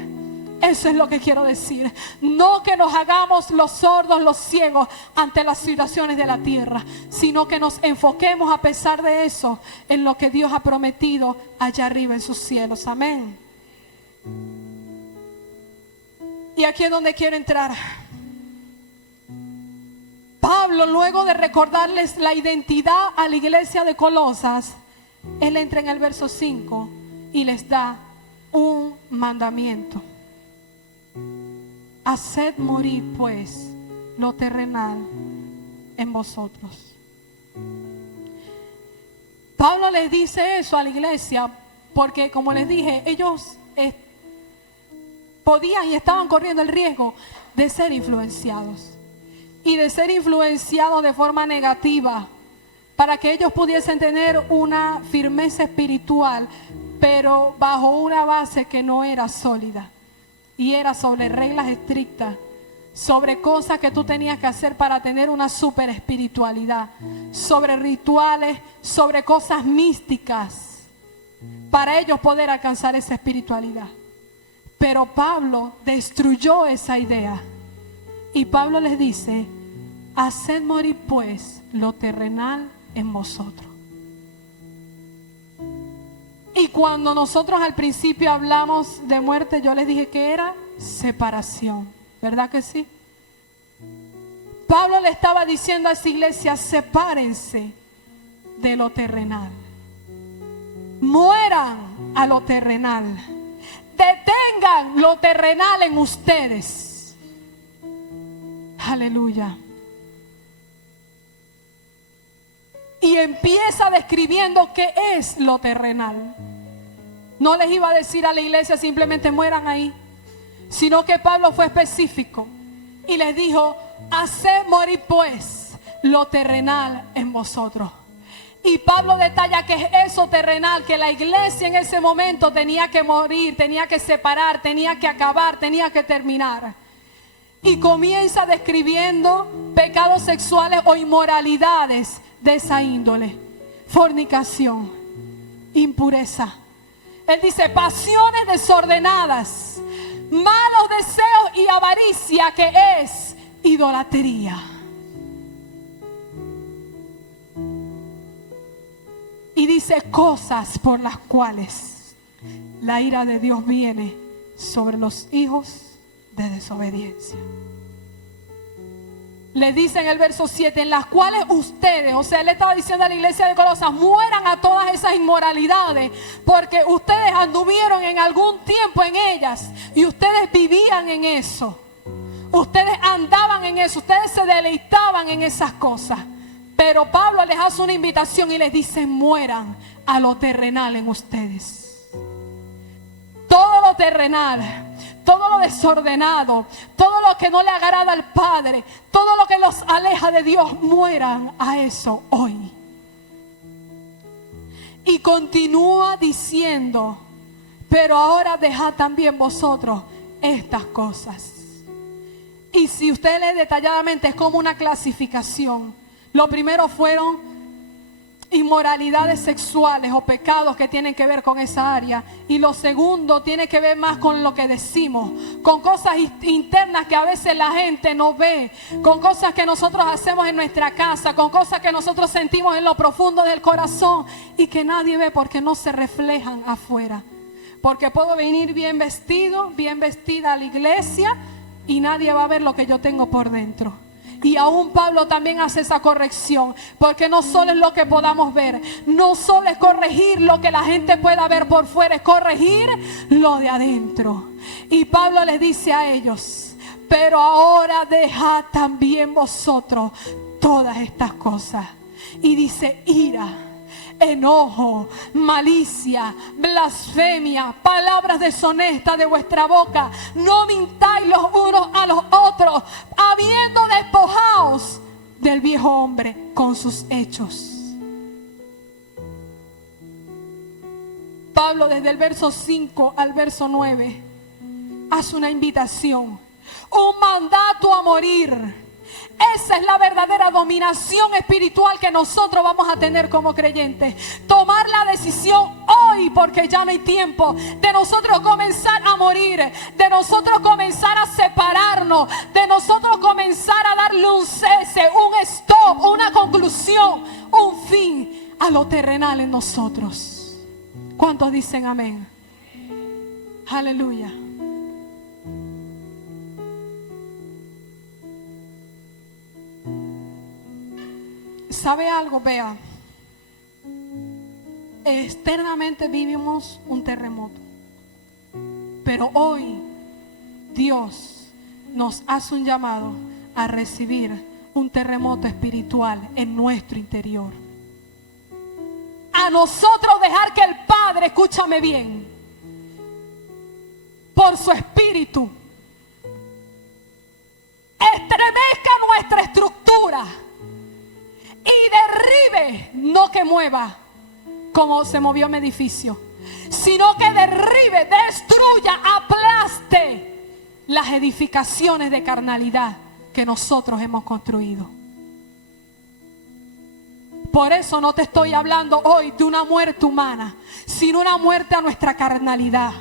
Eso es lo que quiero decir. No que nos hagamos los sordos, los ciegos ante las situaciones de la tierra, sino que nos enfoquemos a pesar de eso en lo que Dios ha prometido allá arriba en sus cielos. Amén. Y aquí es donde quiero entrar. Pablo, luego de recordarles la identidad a la iglesia de Colosas, él entra en el verso 5 y les da un mandamiento. Haced morir pues lo terrenal en vosotros. Pablo les dice eso a la iglesia porque, como les dije, ellos podían y estaban corriendo el riesgo de ser influenciados. Y de ser influenciados de forma negativa, para que ellos pudiesen tener una firmeza espiritual, pero bajo una base que no era sólida. Y era sobre reglas estrictas, sobre cosas que tú tenías que hacer para tener una super espiritualidad, sobre rituales, sobre cosas místicas, para ellos poder alcanzar esa espiritualidad. Pero Pablo destruyó esa idea. Y Pablo les dice: haced morir pues lo terrenal en vosotros. Y cuando nosotros al principio hablamos de muerte, yo les dije que era separación, ¿verdad que sí? Pablo le estaba diciendo a esa iglesia: sepárense de lo terrenal, mueran a lo terrenal, detengan lo terrenal en ustedes. Aleluya. Y empieza describiendo qué es lo terrenal. No les iba a decir a la iglesia simplemente mueran ahí, sino que Pablo fue específico y les dijo: haced morir pues lo terrenal en vosotros. Y Pablo detalla que es eso terrenal, que la iglesia en ese momento tenía que morir, tenía que separar, tenía que acabar, tenía que terminar. Y comienza describiendo pecados sexuales o inmoralidades de esa índole: fornicación, impureza. Él dice: pasiones desordenadas, malos deseos y avaricia, que es idolatría. Y dice: cosas por las cuales la ira de Dios viene sobre los hijos de desobediencia. Le dice en el verso 7: en las cuales ustedes, o sea, él estaba diciendo a la iglesia de Colosas, mueran a todas esas inmoralidades, porque ustedes anduvieron en algún tiempo en ellas y ustedes vivían en eso, ustedes andaban en eso, ustedes se deleitaban en esas cosas. Pero Pablo les hace una invitación y les dice: mueran a lo terrenal en ustedes. Todo lo terrenal, todo lo desordenado, todo lo que no le agrada al Padre, todo lo que los aleja de Dios, mueran a eso hoy. Y continúa diciendo: pero ahora dejad también vosotros estas cosas. Y si usted lee detalladamente, es como una clasificación. Lo primero fueron inmoralidades sexuales o pecados que tienen que ver con esa área. Y lo segundo tiene que ver más con lo que decimos, con cosas internas que a veces la gente no ve, con cosas que nosotros hacemos en nuestra casa, con cosas que nosotros sentimos en lo profundo del corazón y que nadie ve porque no se reflejan afuera. Porque puedo venir bien vestido, bien vestida a la iglesia y nadie va a ver lo que yo tengo por dentro. Y aún Pablo también hace esa corrección, porque no solo es lo que podamos ver, no solo es corregir lo que la gente pueda ver por fuera, es corregir lo de adentro. Y Pablo les dice a ellos: pero ahora dejad también vosotros todas estas cosas. Y dice: ira, enojo, malicia, blasfemia, palabras deshonestas de vuestra boca. No mintáis los unos a los otros, habiendo despojaos del viejo hombre con sus hechos. Pablo, desde el verso 5 al verso 9, hace una invitación, un mandato a morir. Esa es la verdadera dominación espiritual que nosotros vamos a tener como creyentes. Tomar la decisión hoy porque ya no hay tiempo de nosotros comenzar a morir, de nosotros comenzar a separarnos, de nosotros comenzar a darle un cese, un stop, una conclusión, un fin a lo terrenal en nosotros. ¿Cuántos dicen amén? Aleluya. ¿Sabe algo? Vea, externamente vivimos un terremoto, pero hoy Dios nos hace un llamado a recibir un terremoto espiritual en nuestro interior. A nosotros dejar que el Padre, escúchame bien, por su espíritu estremezca nuestra estructura y derribe, no que mueva como se movió mi edificio, sino que derribe, destruya, aplaste las edificaciones de carnalidad que nosotros hemos construido. Por eso no te estoy hablando hoy de una muerte humana, sino una muerte a nuestra carnalidad,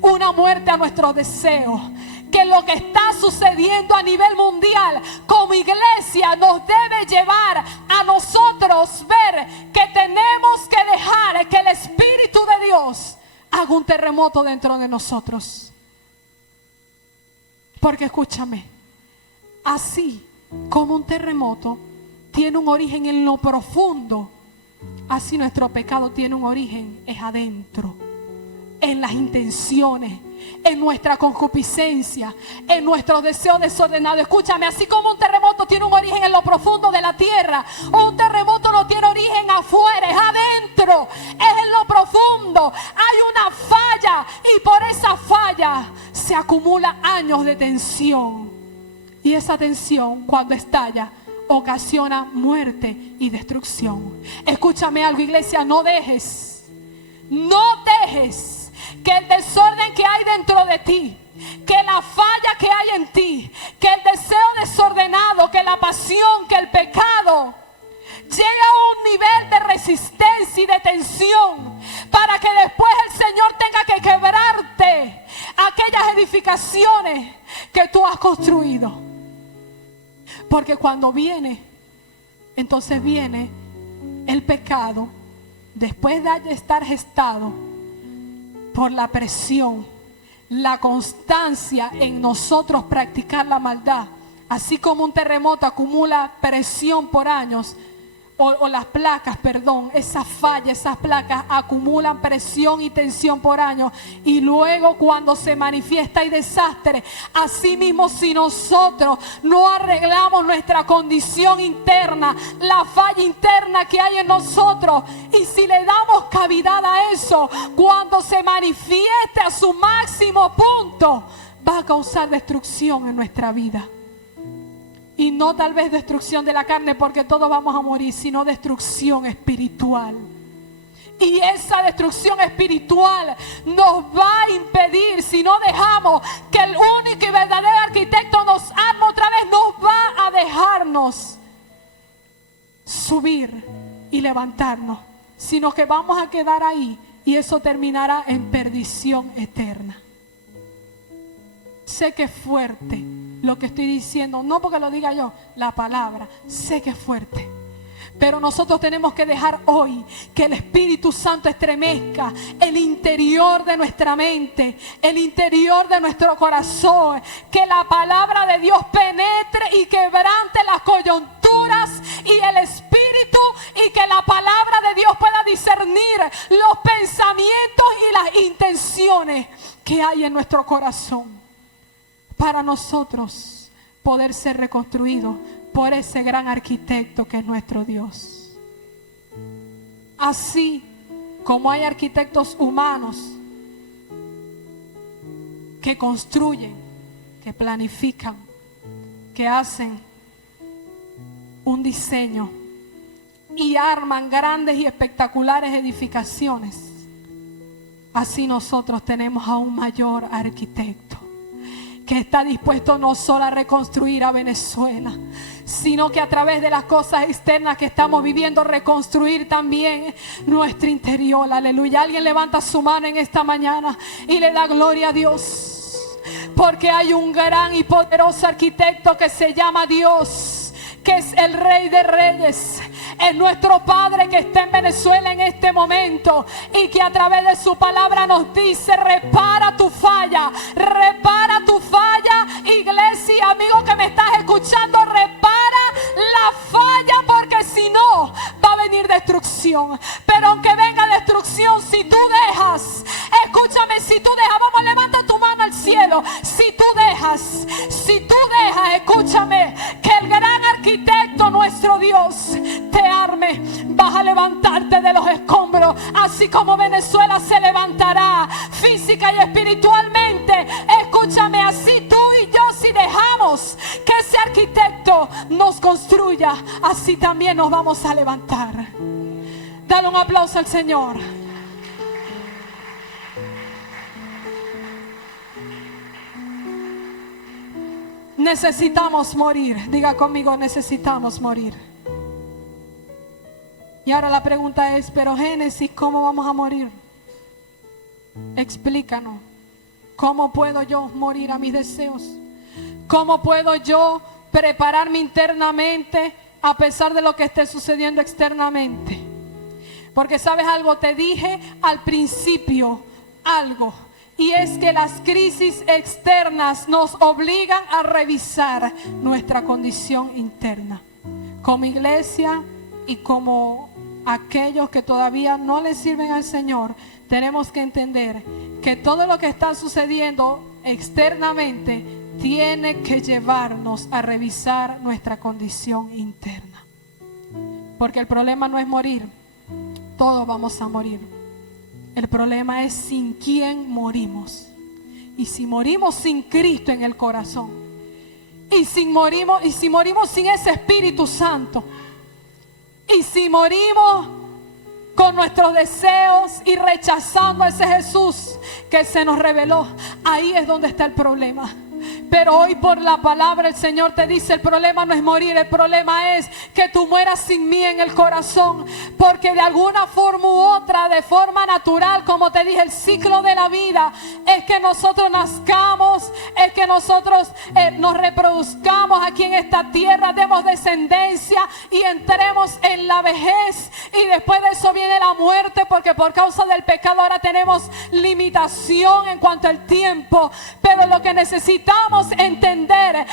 una muerte a nuestros deseos. Que lo que está sucediendo a nivel mundial como iglesia nos debe llevar a nosotros ver que tenemos que dejar que el Espíritu de Dios haga un terremoto dentro de nosotros. Porque escúchame, así como un terremoto tiene un origen en lo profundo, así nuestro pecado tiene un origen es adentro, en las intenciones, en nuestra concupiscencia, en nuestros deseos desordenados. Escúchame, así como un terremoto tiene un origen en lo profundo de la tierra, un terremoto no tiene origen afuera, es adentro, es en lo profundo. Hay una falla y por esa falla se acumula años de tensión. Y esa tensión, cuando estalla, ocasiona muerte y destrucción. Escúchame algo, iglesia, no dejes que el desorden que hay dentro de ti, que la falla que hay en ti, que el deseo desordenado, que la pasión, que el pecado llegue a un nivel de resistencia y de tensión, para que después el Señor tenga que quebrarte aquellas edificaciones que tú has construido. Porque cuando viene, entonces viene el pecado, después de estar gestado, por la presión, la constancia en nosotros practicar la maldad. Así como un terremoto acumula presión por años, o las placas, perdón, esas fallas, esas placas acumulan presión y tensión por años, y luego cuando se manifiesta hay desastre. Así mismo, si nosotros no arreglamos nuestra condición interna, la falla interna que hay en nosotros, y si le damos cavidad a eso, cuando se manifieste a su máximo punto, va a causar destrucción en nuestra vida. Y no tal vez destrucción de la carne, porque todos vamos a morir, sino destrucción espiritual. Y esa destrucción espiritual nos va a impedir, si no dejamos que el único y verdadero arquitecto nos arme otra vez, nos va a dejarnos subir y levantarnos, sino que vamos a quedar ahí y eso terminará en perdición eterna. Sé que es fuerte lo que estoy diciendo, no porque lo diga yo, la palabra, sé que es fuerte. Pero nosotros tenemos que dejar hoy que el Espíritu Santo estremezca el interior de nuestra mente, el interior de nuestro corazón. Que la palabra de Dios penetre y quebrante las coyunturas y el espíritu, y que la palabra de Dios pueda discernir los pensamientos y las intenciones que hay en nuestro corazón, para nosotros poder ser reconstruidos por ese gran arquitecto que es nuestro Dios. Así como hay arquitectos humanos que construyen, que planifican, que hacen un diseño y arman grandes y espectaculares edificaciones, así nosotros tenemos a un mayor arquitecto que está dispuesto no solo a reconstruir a Venezuela, sino que a través de las cosas externas que estamos viviendo, reconstruir también nuestro interior. Aleluya. Alguien levanta su mano en esta mañana y le da gloria a Dios, porque hay un gran y poderoso arquitecto que se llama Dios, que es el Rey de Reyes. Es nuestro Padre que está en Venezuela en este momento y que a través de su palabra nos dice: repara tu falla, repara tu falla. Iglesia, amigo que me estás escuchando, repara la falla, porque si no va a venir destrucción. Pero aunque venga destrucción, si tú dejas, escúchame, si tú dejas, vamos, levanta tu mano al cielo. Si tú dejas, escúchame, que el gran arquitecto, nuestro Dios, te arme, vas a levantarte de los escombros, así como Venezuela se levantará física y espiritualmente. Escúchame, así tú y yo, si dejamos que ese arquitecto nos construya, así también nos vamos a levantar. Dale un aplauso al Señor. Necesitamos morir. Diga conmigo: necesitamos morir. Y ahora la pregunta es: pero Génesis, ¿cómo vamos a morir? Explícanos. ¿Cómo puedo yo morir a mis deseos? ¿Cómo puedo yo prepararme internamente a pesar de lo que esté sucediendo externamente? Porque sabes algo, te dije al principio algo, y es que las crisis externas nos obligan a revisar nuestra condición interna. Como iglesia y como aquellos que todavía no le sirven al Señor, tenemos que entender que todo lo que está sucediendo externamente tiene que llevarnos a revisar nuestra condición interna. Porque el problema no es morir, todos vamos a morir. El problema es sin quién morimos. Y si morimos sin Cristo en el corazón, y si morimos sin ese Espíritu Santo, y si morimos con nuestros deseos y rechazando a ese Jesús que se nos reveló, ahí es donde está el problema. Pero hoy, por la palabra, el Señor te dice: el problema no es morir, el problema es que tú mueras sin mí en el corazón. Porque de alguna forma u otra, de forma natural, como te dije, el ciclo de la vida es que nosotros nazcamos, es que nosotros nos reproduzcamos aquí en esta tierra, demos descendencia y entremos en la vejez. Y después de eso viene la muerte, porque por causa del pecado ahora tenemos limitación en cuanto al tiempo. Pero lo que necesitamos entender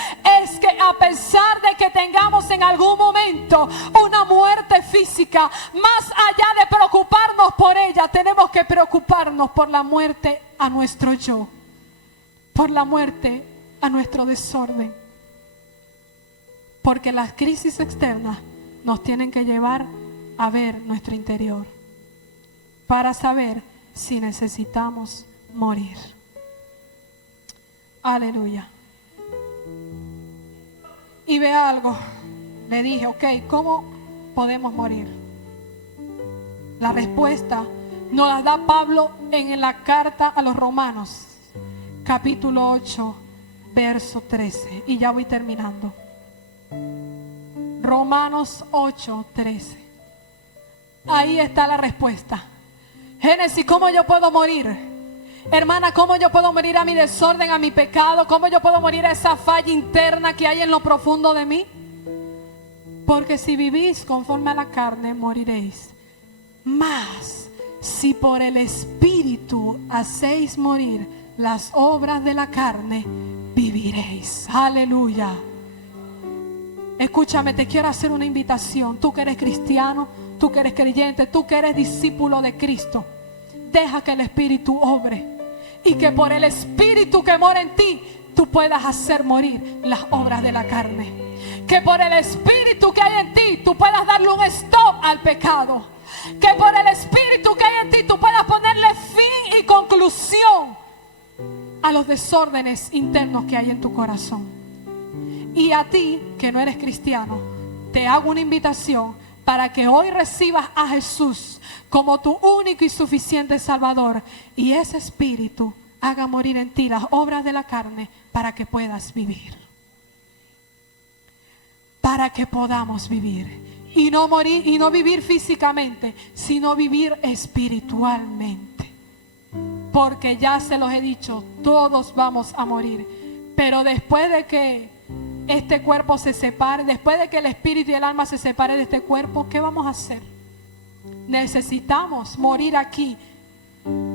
es que a pesar de que tengamos en algún momento una muerte física, más allá de preocuparnos por ella, tenemos que preocuparnos por la muerte a nuestro yo, por la muerte a nuestro desorden. Porque las crisis externas nos tienen que llevar a ver nuestro interior para saber si necesitamos morir. Aleluya. Y ve algo. Le dije: ok, ¿cómo podemos morir? La respuesta nos la da Pablo en la carta a los Romanos, capítulo 8, verso 13. Y ya voy terminando. Romanos 8, 13. Ahí está la respuesta. Génesis, ¿cómo yo puedo morir? Hermana, ¿cómo yo puedo morir a mi desorden, a mi pecado? ¿Cómo yo puedo morir a esa falla interna que hay en lo profundo de mí? Porque si vivís conforme a la carne, moriréis. Mas, si por el Espíritu hacéis morir las obras de la carne, viviréis. Aleluya. Escúchame, te quiero hacer una invitación. Tú que eres cristiano, tú que eres creyente, tú que eres discípulo de Cristo, deja que el Espíritu obre. Y que por el Espíritu que mora en ti, tú puedas hacer morir las obras de la carne. Que por el Espíritu que hay en ti, tú puedas darle un stop al pecado. Que por el Espíritu que hay en ti, tú puedas ponerle fin y conclusión a los desórdenes internos que hay en tu corazón. Y a ti, que no eres cristiano, te hago una invitación para que hoy recibas a Jesús como tu único y suficiente Salvador. Y ese Espíritu haga morir en ti las obras de la carne para que puedas vivir. Para que podamos vivir. Y no morir, y no vivir físicamente, sino vivir espiritualmente. Porque ya se los he dicho, todos vamos a morir. Pero después de que este cuerpo se separe, después de que el espíritu y el alma se separen de este cuerpo, ¿qué vamos a hacer? Necesitamos morir aquí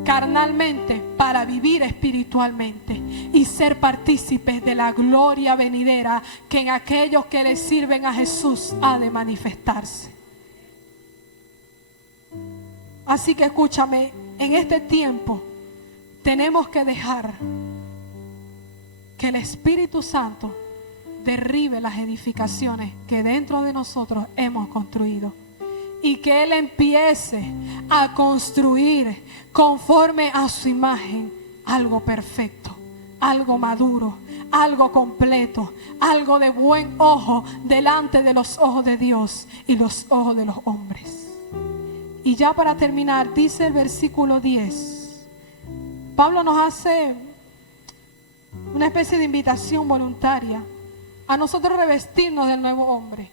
carnalmente para vivir espiritualmente y ser partícipes de la gloria venidera que en aquellos que le sirven a Jesús ha de manifestarse. Así que escúchame, en este tiempo tenemos que dejar que el Espíritu Santo derribe las edificaciones que dentro de nosotros hemos construido. Y que Él empiece a construir conforme a su imagen algo perfecto, algo maduro, algo completo, algo de buen ojo delante de los ojos de Dios y los ojos de los hombres. Y ya para terminar, dice el versículo 10. Pablo nos hace una especie de invitación voluntaria a nosotros revestirnos del nuevo hombre.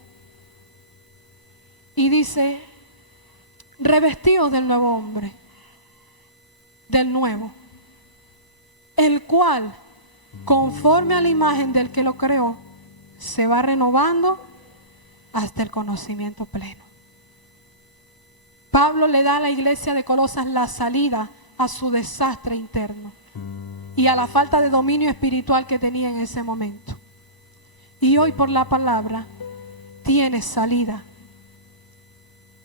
Y dice, revestidos del nuevo hombre, del nuevo, el cual, conforme a la imagen del que lo creó, se va renovando hasta el conocimiento pleno. Pablo le da a la iglesia de Colosas la salida a su desastre interno y a la falta de dominio espiritual que tenía en ese momento. Y hoy por la palabra tienes salida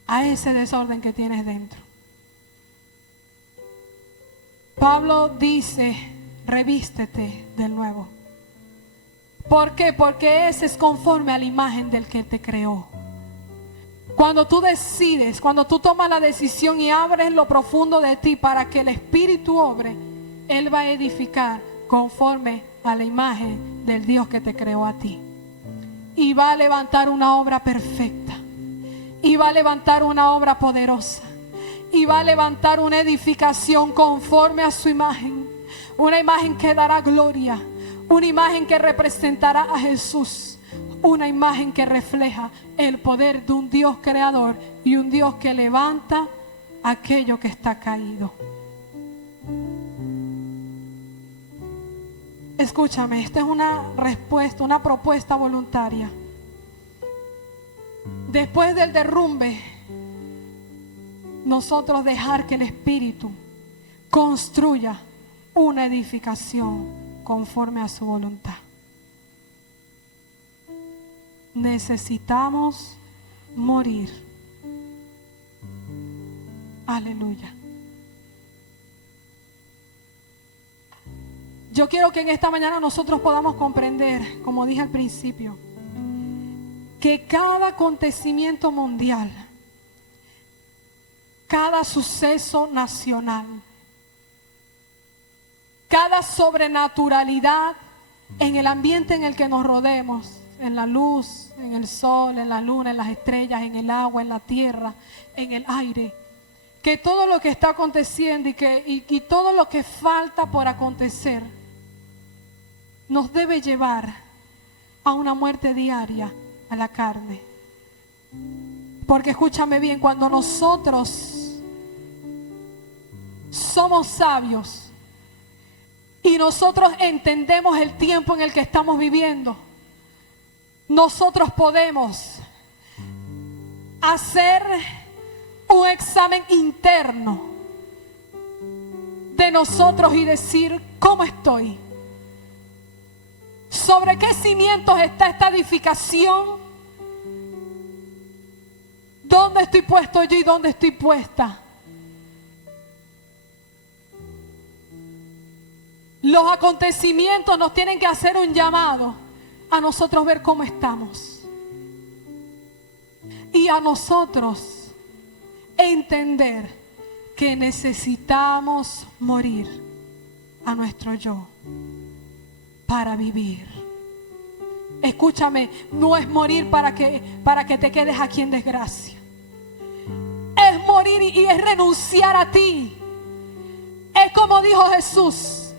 a ese desorden que tienes dentro. Pablo dice, revístete del nuevo. ¿Por qué? Porque ese es conforme a la imagen del que te creó. Cuando tú decides, cuando tú tomas la decisión y abres lo profundo de ti para que el Espíritu obre, Él va a edificar conforme a la imagen del Dios que te creó a ti. Y va a levantar una obra perfecta. Y va a levantar una obra poderosa. Y va a levantar una edificación conforme a su imagen. Una imagen que dará gloria. Una imagen que representará a Jesús. Una imagen que refleja el poder de un Dios creador y un Dios que levanta aquello que está caído. Escúchame, esta es una respuesta, una propuesta voluntaria. Después del derrumbe, nosotros dejar que el Espíritu construya una edificación conforme a su voluntad. Necesitamos morir. Aleluya. Yo quiero que en esta mañana nosotros podamos comprender, como dije al principio, que cada acontecimiento mundial, cada suceso nacional, cada sobrenaturalidad en el ambiente en el que nos rodeemos, en la luz, en el sol, en la luna, en las estrellas, en el agua, en la tierra, en el aire, que todo lo que está aconteciendo y todo lo que falta por acontecer nos debe llevar a una muerte diaria a la carne. Porque escúchame bien, cuando nosotros somos sabios y nosotros entendemos el tiempo en el que estamos viviendo, nosotros podemos hacer un examen interno de nosotros y decir, ¿cómo estoy? ¿Sobre qué cimientos está esta edificación? ¿Dónde estoy puesto yo y dónde estoy puesta? Los acontecimientos nos tienen que hacer un llamado a nosotros ver cómo estamos. Y a nosotros entender que necesitamos morir a nuestro yo para vivir. Escúchame, no es morir para que te quedes aquí en desgracia. Es morir y es renunciar a ti. Es como dijo Jesús,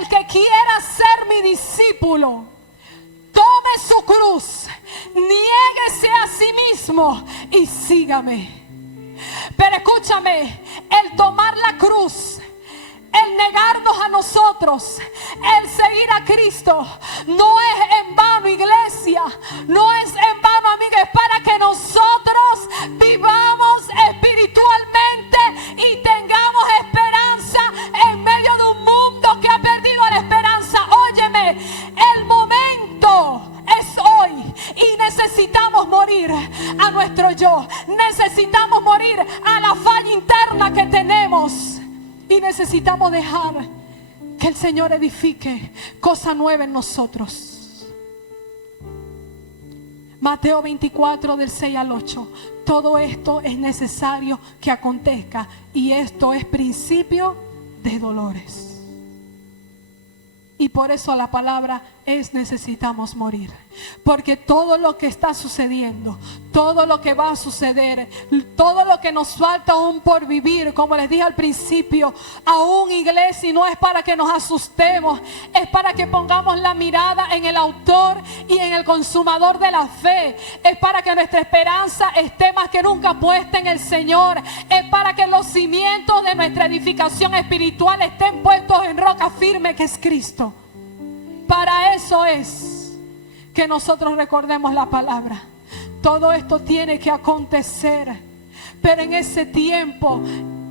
el que quiera ser mi discípulo, tome su cruz, niéguese a sí mismo y sígame. Pero escúchame, el tomar la cruz, el negarnos a nosotros, el seguir a Cristo, no es en vano, iglesia, no es en vano, amiga, es para que nosotros vivamos espiritualmente y tengamos esperanza en medio de un mundo que ha perdido la esperanza. Óyeme, el momento es hoy y necesitamos morir a nuestro yo, necesitamos morir a la falla interna que tenemos. Y necesitamos dejar que el Señor edifique cosa nueva en nosotros. Mateo 24 del 6 al 8. Todo esto es necesario que acontezca y esto es principio de dolores. Y por eso la palabra es necesitamos morir. Porque todo lo que está sucediendo, todo lo que va a suceder, todo lo que nos falta aún por vivir, como les dije al principio, aún iglesia, y no es para que nos asustemos, es para que pongamos la mirada en el autor y en el consumador de la fe. Es para que nuestra esperanza esté más que nunca puesta en el Señor. Es para que los cimientos de nuestra edificación espiritual estén puestos en roca firme, que es Cristo. Para eso es que nosotros recordemos la palabra. Todo esto tiene que acontecer, pero en ese tiempo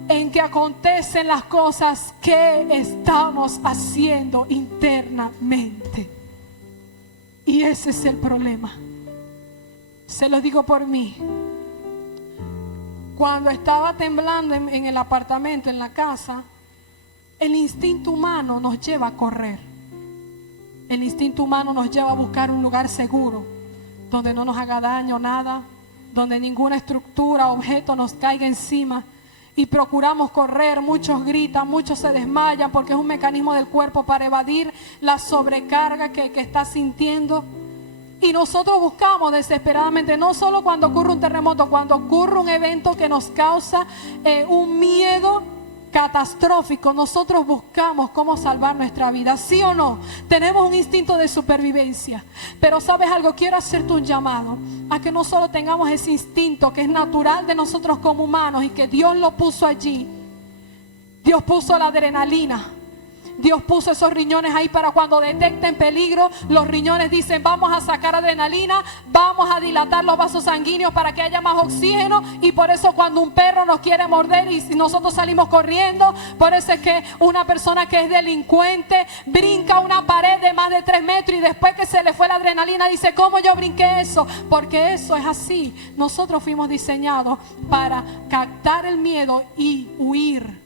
en que acontecen las cosas, ¿qué estamos haciendo internamente? Y ese es el problema. Se lo digo por mí. Cuando estaba temblando en el apartamento, en la casa, el instinto humano nos lleva a correr. El instinto humano nos lleva a buscar un lugar seguro, donde no nos haga daño nada, donde ninguna estructura, objeto nos caiga encima. Y procuramos correr, muchos gritan, muchos se desmayan, porque es un mecanismo del cuerpo para evadir la sobrecarga que está sintiendo. Y nosotros buscamos desesperadamente, no solo cuando ocurre un terremoto, cuando ocurre un evento que nos causa un miedo catastrófico, nosotros buscamos cómo salvar nuestra vida. ¿Sí o no? Tenemos un instinto de supervivencia. Pero ¿sabes algo? Quiero hacerte un llamado a que no solo tengamos ese instinto que es natural de nosotros como humanos y que Dios lo puso allí. Dios puso la adrenalina. Dios puso esos riñones ahí para cuando detecten peligro, los riñones dicen: vamos a sacar adrenalina, vamos a dilatar los vasos sanguíneos para que haya más oxígeno. Y por eso cuando un perro nos quiere morder y nosotros salimos corriendo, por eso es que una persona que es delincuente brinca una pared de más de 3 metros y después que se le fue la adrenalina dice: ¿cómo yo brinqué eso? Porque eso es así. Nosotros fuimos diseñados para captar el miedo y huir,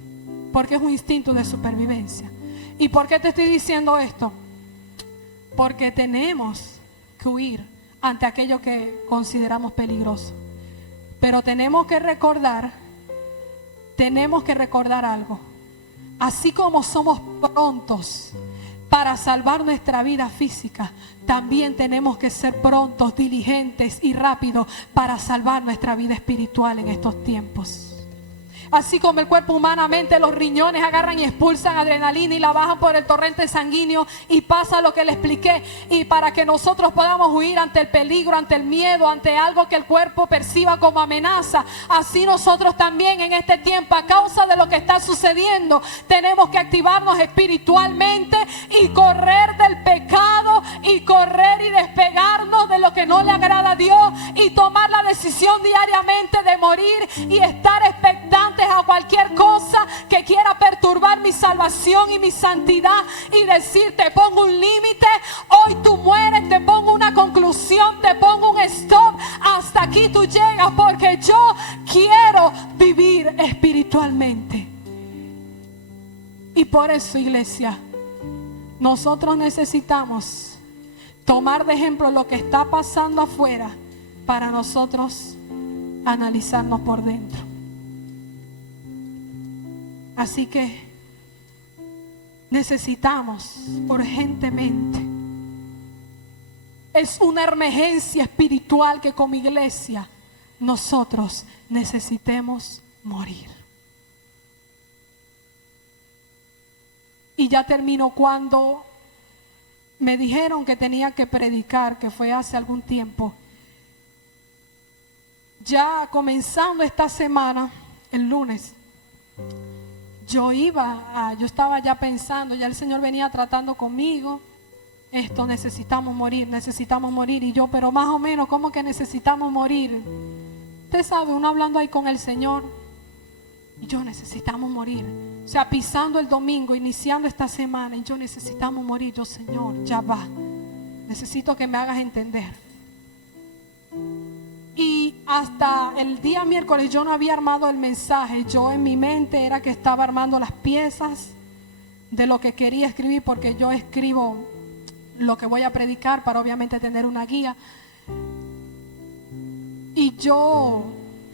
porque es un instinto de supervivencia. ¿Y por qué te estoy diciendo esto? Porque tenemos que huir ante aquello que consideramos peligroso. Pero tenemos que recordar algo. Así como somos prontos para salvar nuestra vida física, también tenemos que ser prontos, diligentes y rápidos para salvar nuestra vida espiritual en estos tiempos. Así como el cuerpo humanamente, los riñones agarran y expulsan adrenalina y la bajan por el torrente sanguíneo y pasa lo que le expliqué. Y para que nosotros podamos huir ante el peligro, ante el miedo, ante algo que el cuerpo perciba como amenaza, así nosotros también en este tiempo, a causa de lo que está sucediendo, tenemos que activarnos espiritualmente y correr del pecado y correr y despegarnos de lo que no le agrada a Dios y tomar la decisión diariamente de morir y estar expectantes a cualquier cosa que quiera perturbar mi salvación y mi santidad y decir: te pongo un límite, hoy tú mueres, te pongo una conclusión, te pongo un stop, hasta aquí tú llegas, porque yo quiero vivir espiritualmente. Y por eso, iglesia, nosotros necesitamos tomar de ejemplo lo que está pasando afuera para nosotros analizarnos por dentro. Así que necesitamos urgentemente, es una emergencia espiritual que como iglesia nosotros necesitemos morir. Y ya termino cuando me dijeron que tenía que predicar, que fue hace algún tiempo. Ya comenzando esta semana, el lunes, yo estaba ya pensando, ya el Señor venía tratando conmigo, necesitamos morir, y yo, pero más o menos, ¿cómo que necesitamos morir? Usted sabe, uno hablando ahí con el Señor, y yo, necesitamos morir, o sea, pisando el domingo, iniciando esta semana, y yo, necesitamos morir, yo, Señor, ya va, necesito que me hagas entender. Y hasta el día miércoles yo no había armado el mensaje. Yo en mi mente era que estaba armando las piezas de lo que quería escribir, porque yo escribo lo que voy a predicar para obviamente tener una guía. Y yo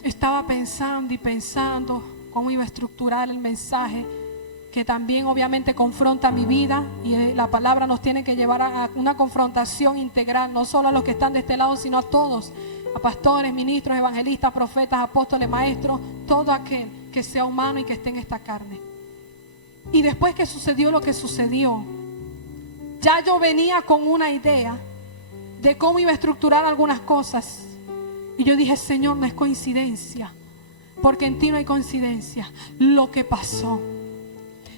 estaba pensando y pensando cómo iba a estructurar el mensaje, que también obviamente confronta mi vida, y la palabra nos tiene que llevar a una confrontación integral, no solo a los que están de este lado, sino a todos, a pastores, ministros, evangelistas, profetas, apóstoles, maestros, todo aquel que sea humano y que esté en esta carne. Y después que sucedió lo que sucedió, ya yo venía con una idea de cómo iba a estructurar algunas cosas, y yo dije, Señor, no es coincidencia, porque en ti no hay coincidencia lo que pasó,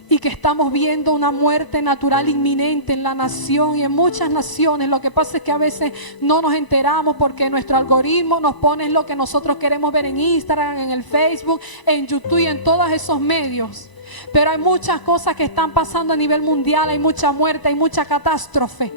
y que estamos viendo una muerte natural inminente en la nación y en muchas naciones. Lo que pasa es que a veces no nos enteramos porque nuestro algoritmo nos pone lo que nosotros queremos ver en Instagram, en el Facebook, en YouTube y en todos esos medios. Pero hay muchas cosas que están pasando a nivel mundial, hay mucha muerte, hay mucha catástrofe.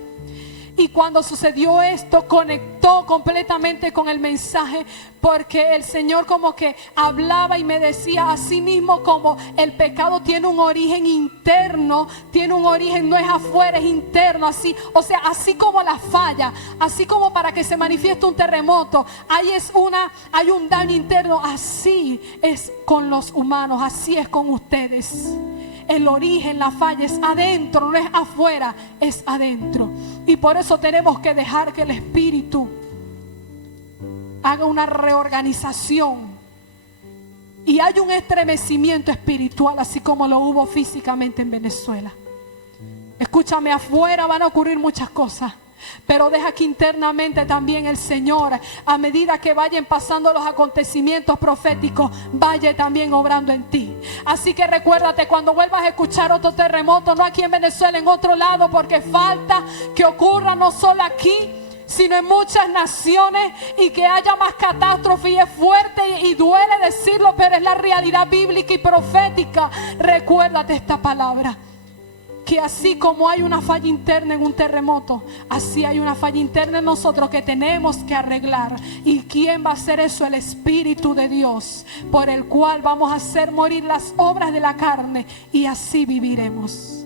Y cuando sucedió esto, conectó completamente con el mensaje, porque el Señor como que hablaba y me decía, así mismo como el pecado tiene un origen interno, tiene un origen, no es afuera, es interno, así, o sea, así como la falla, así como para que se manifieste un terremoto, hay un daño interno, así es con los humanos, así es con ustedes. El origen, la falla es adentro, no es afuera, es adentro. Y por eso tenemos que dejar que el Espíritu haga una reorganización. Y hay un estremecimiento espiritual, así como lo hubo físicamente en Venezuela. Escúchame, afuera van a ocurrir muchas cosas, pero deja que internamente también el Señor, a medida que vayan pasando los acontecimientos proféticos, vaya también obrando en ti. Así que recuérdate, cuando vuelvas a escuchar otro terremoto, no aquí en Venezuela, en otro lado, porque falta que ocurra no solo aquí, sino en muchas naciones, y que haya más catástrofe. Y es fuerte y duele decirlo, pero es la realidad bíblica y profética. Recuérdate esta palabra, que así como hay una falla interna en un terremoto, así hay una falla interna en nosotros que tenemos que arreglar. ¿Y quién va a hacer eso? El Espíritu de Dios, por el cual vamos a hacer morir las obras de la carne, y así viviremos.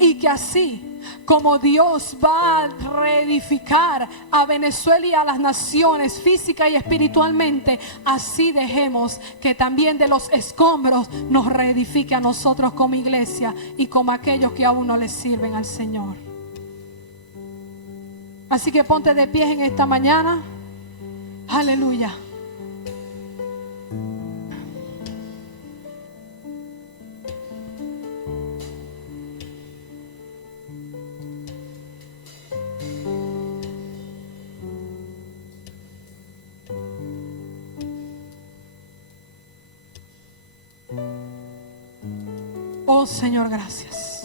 Y que así como Dios va a reedificar a Venezuela y a las naciones física y espiritualmente, así dejemos que también de los escombros nos reedifique a nosotros como iglesia y como aquellos que aún no les sirven al Señor. Así que ponte de pie en esta mañana. Aleluya. Oh Señor, gracias.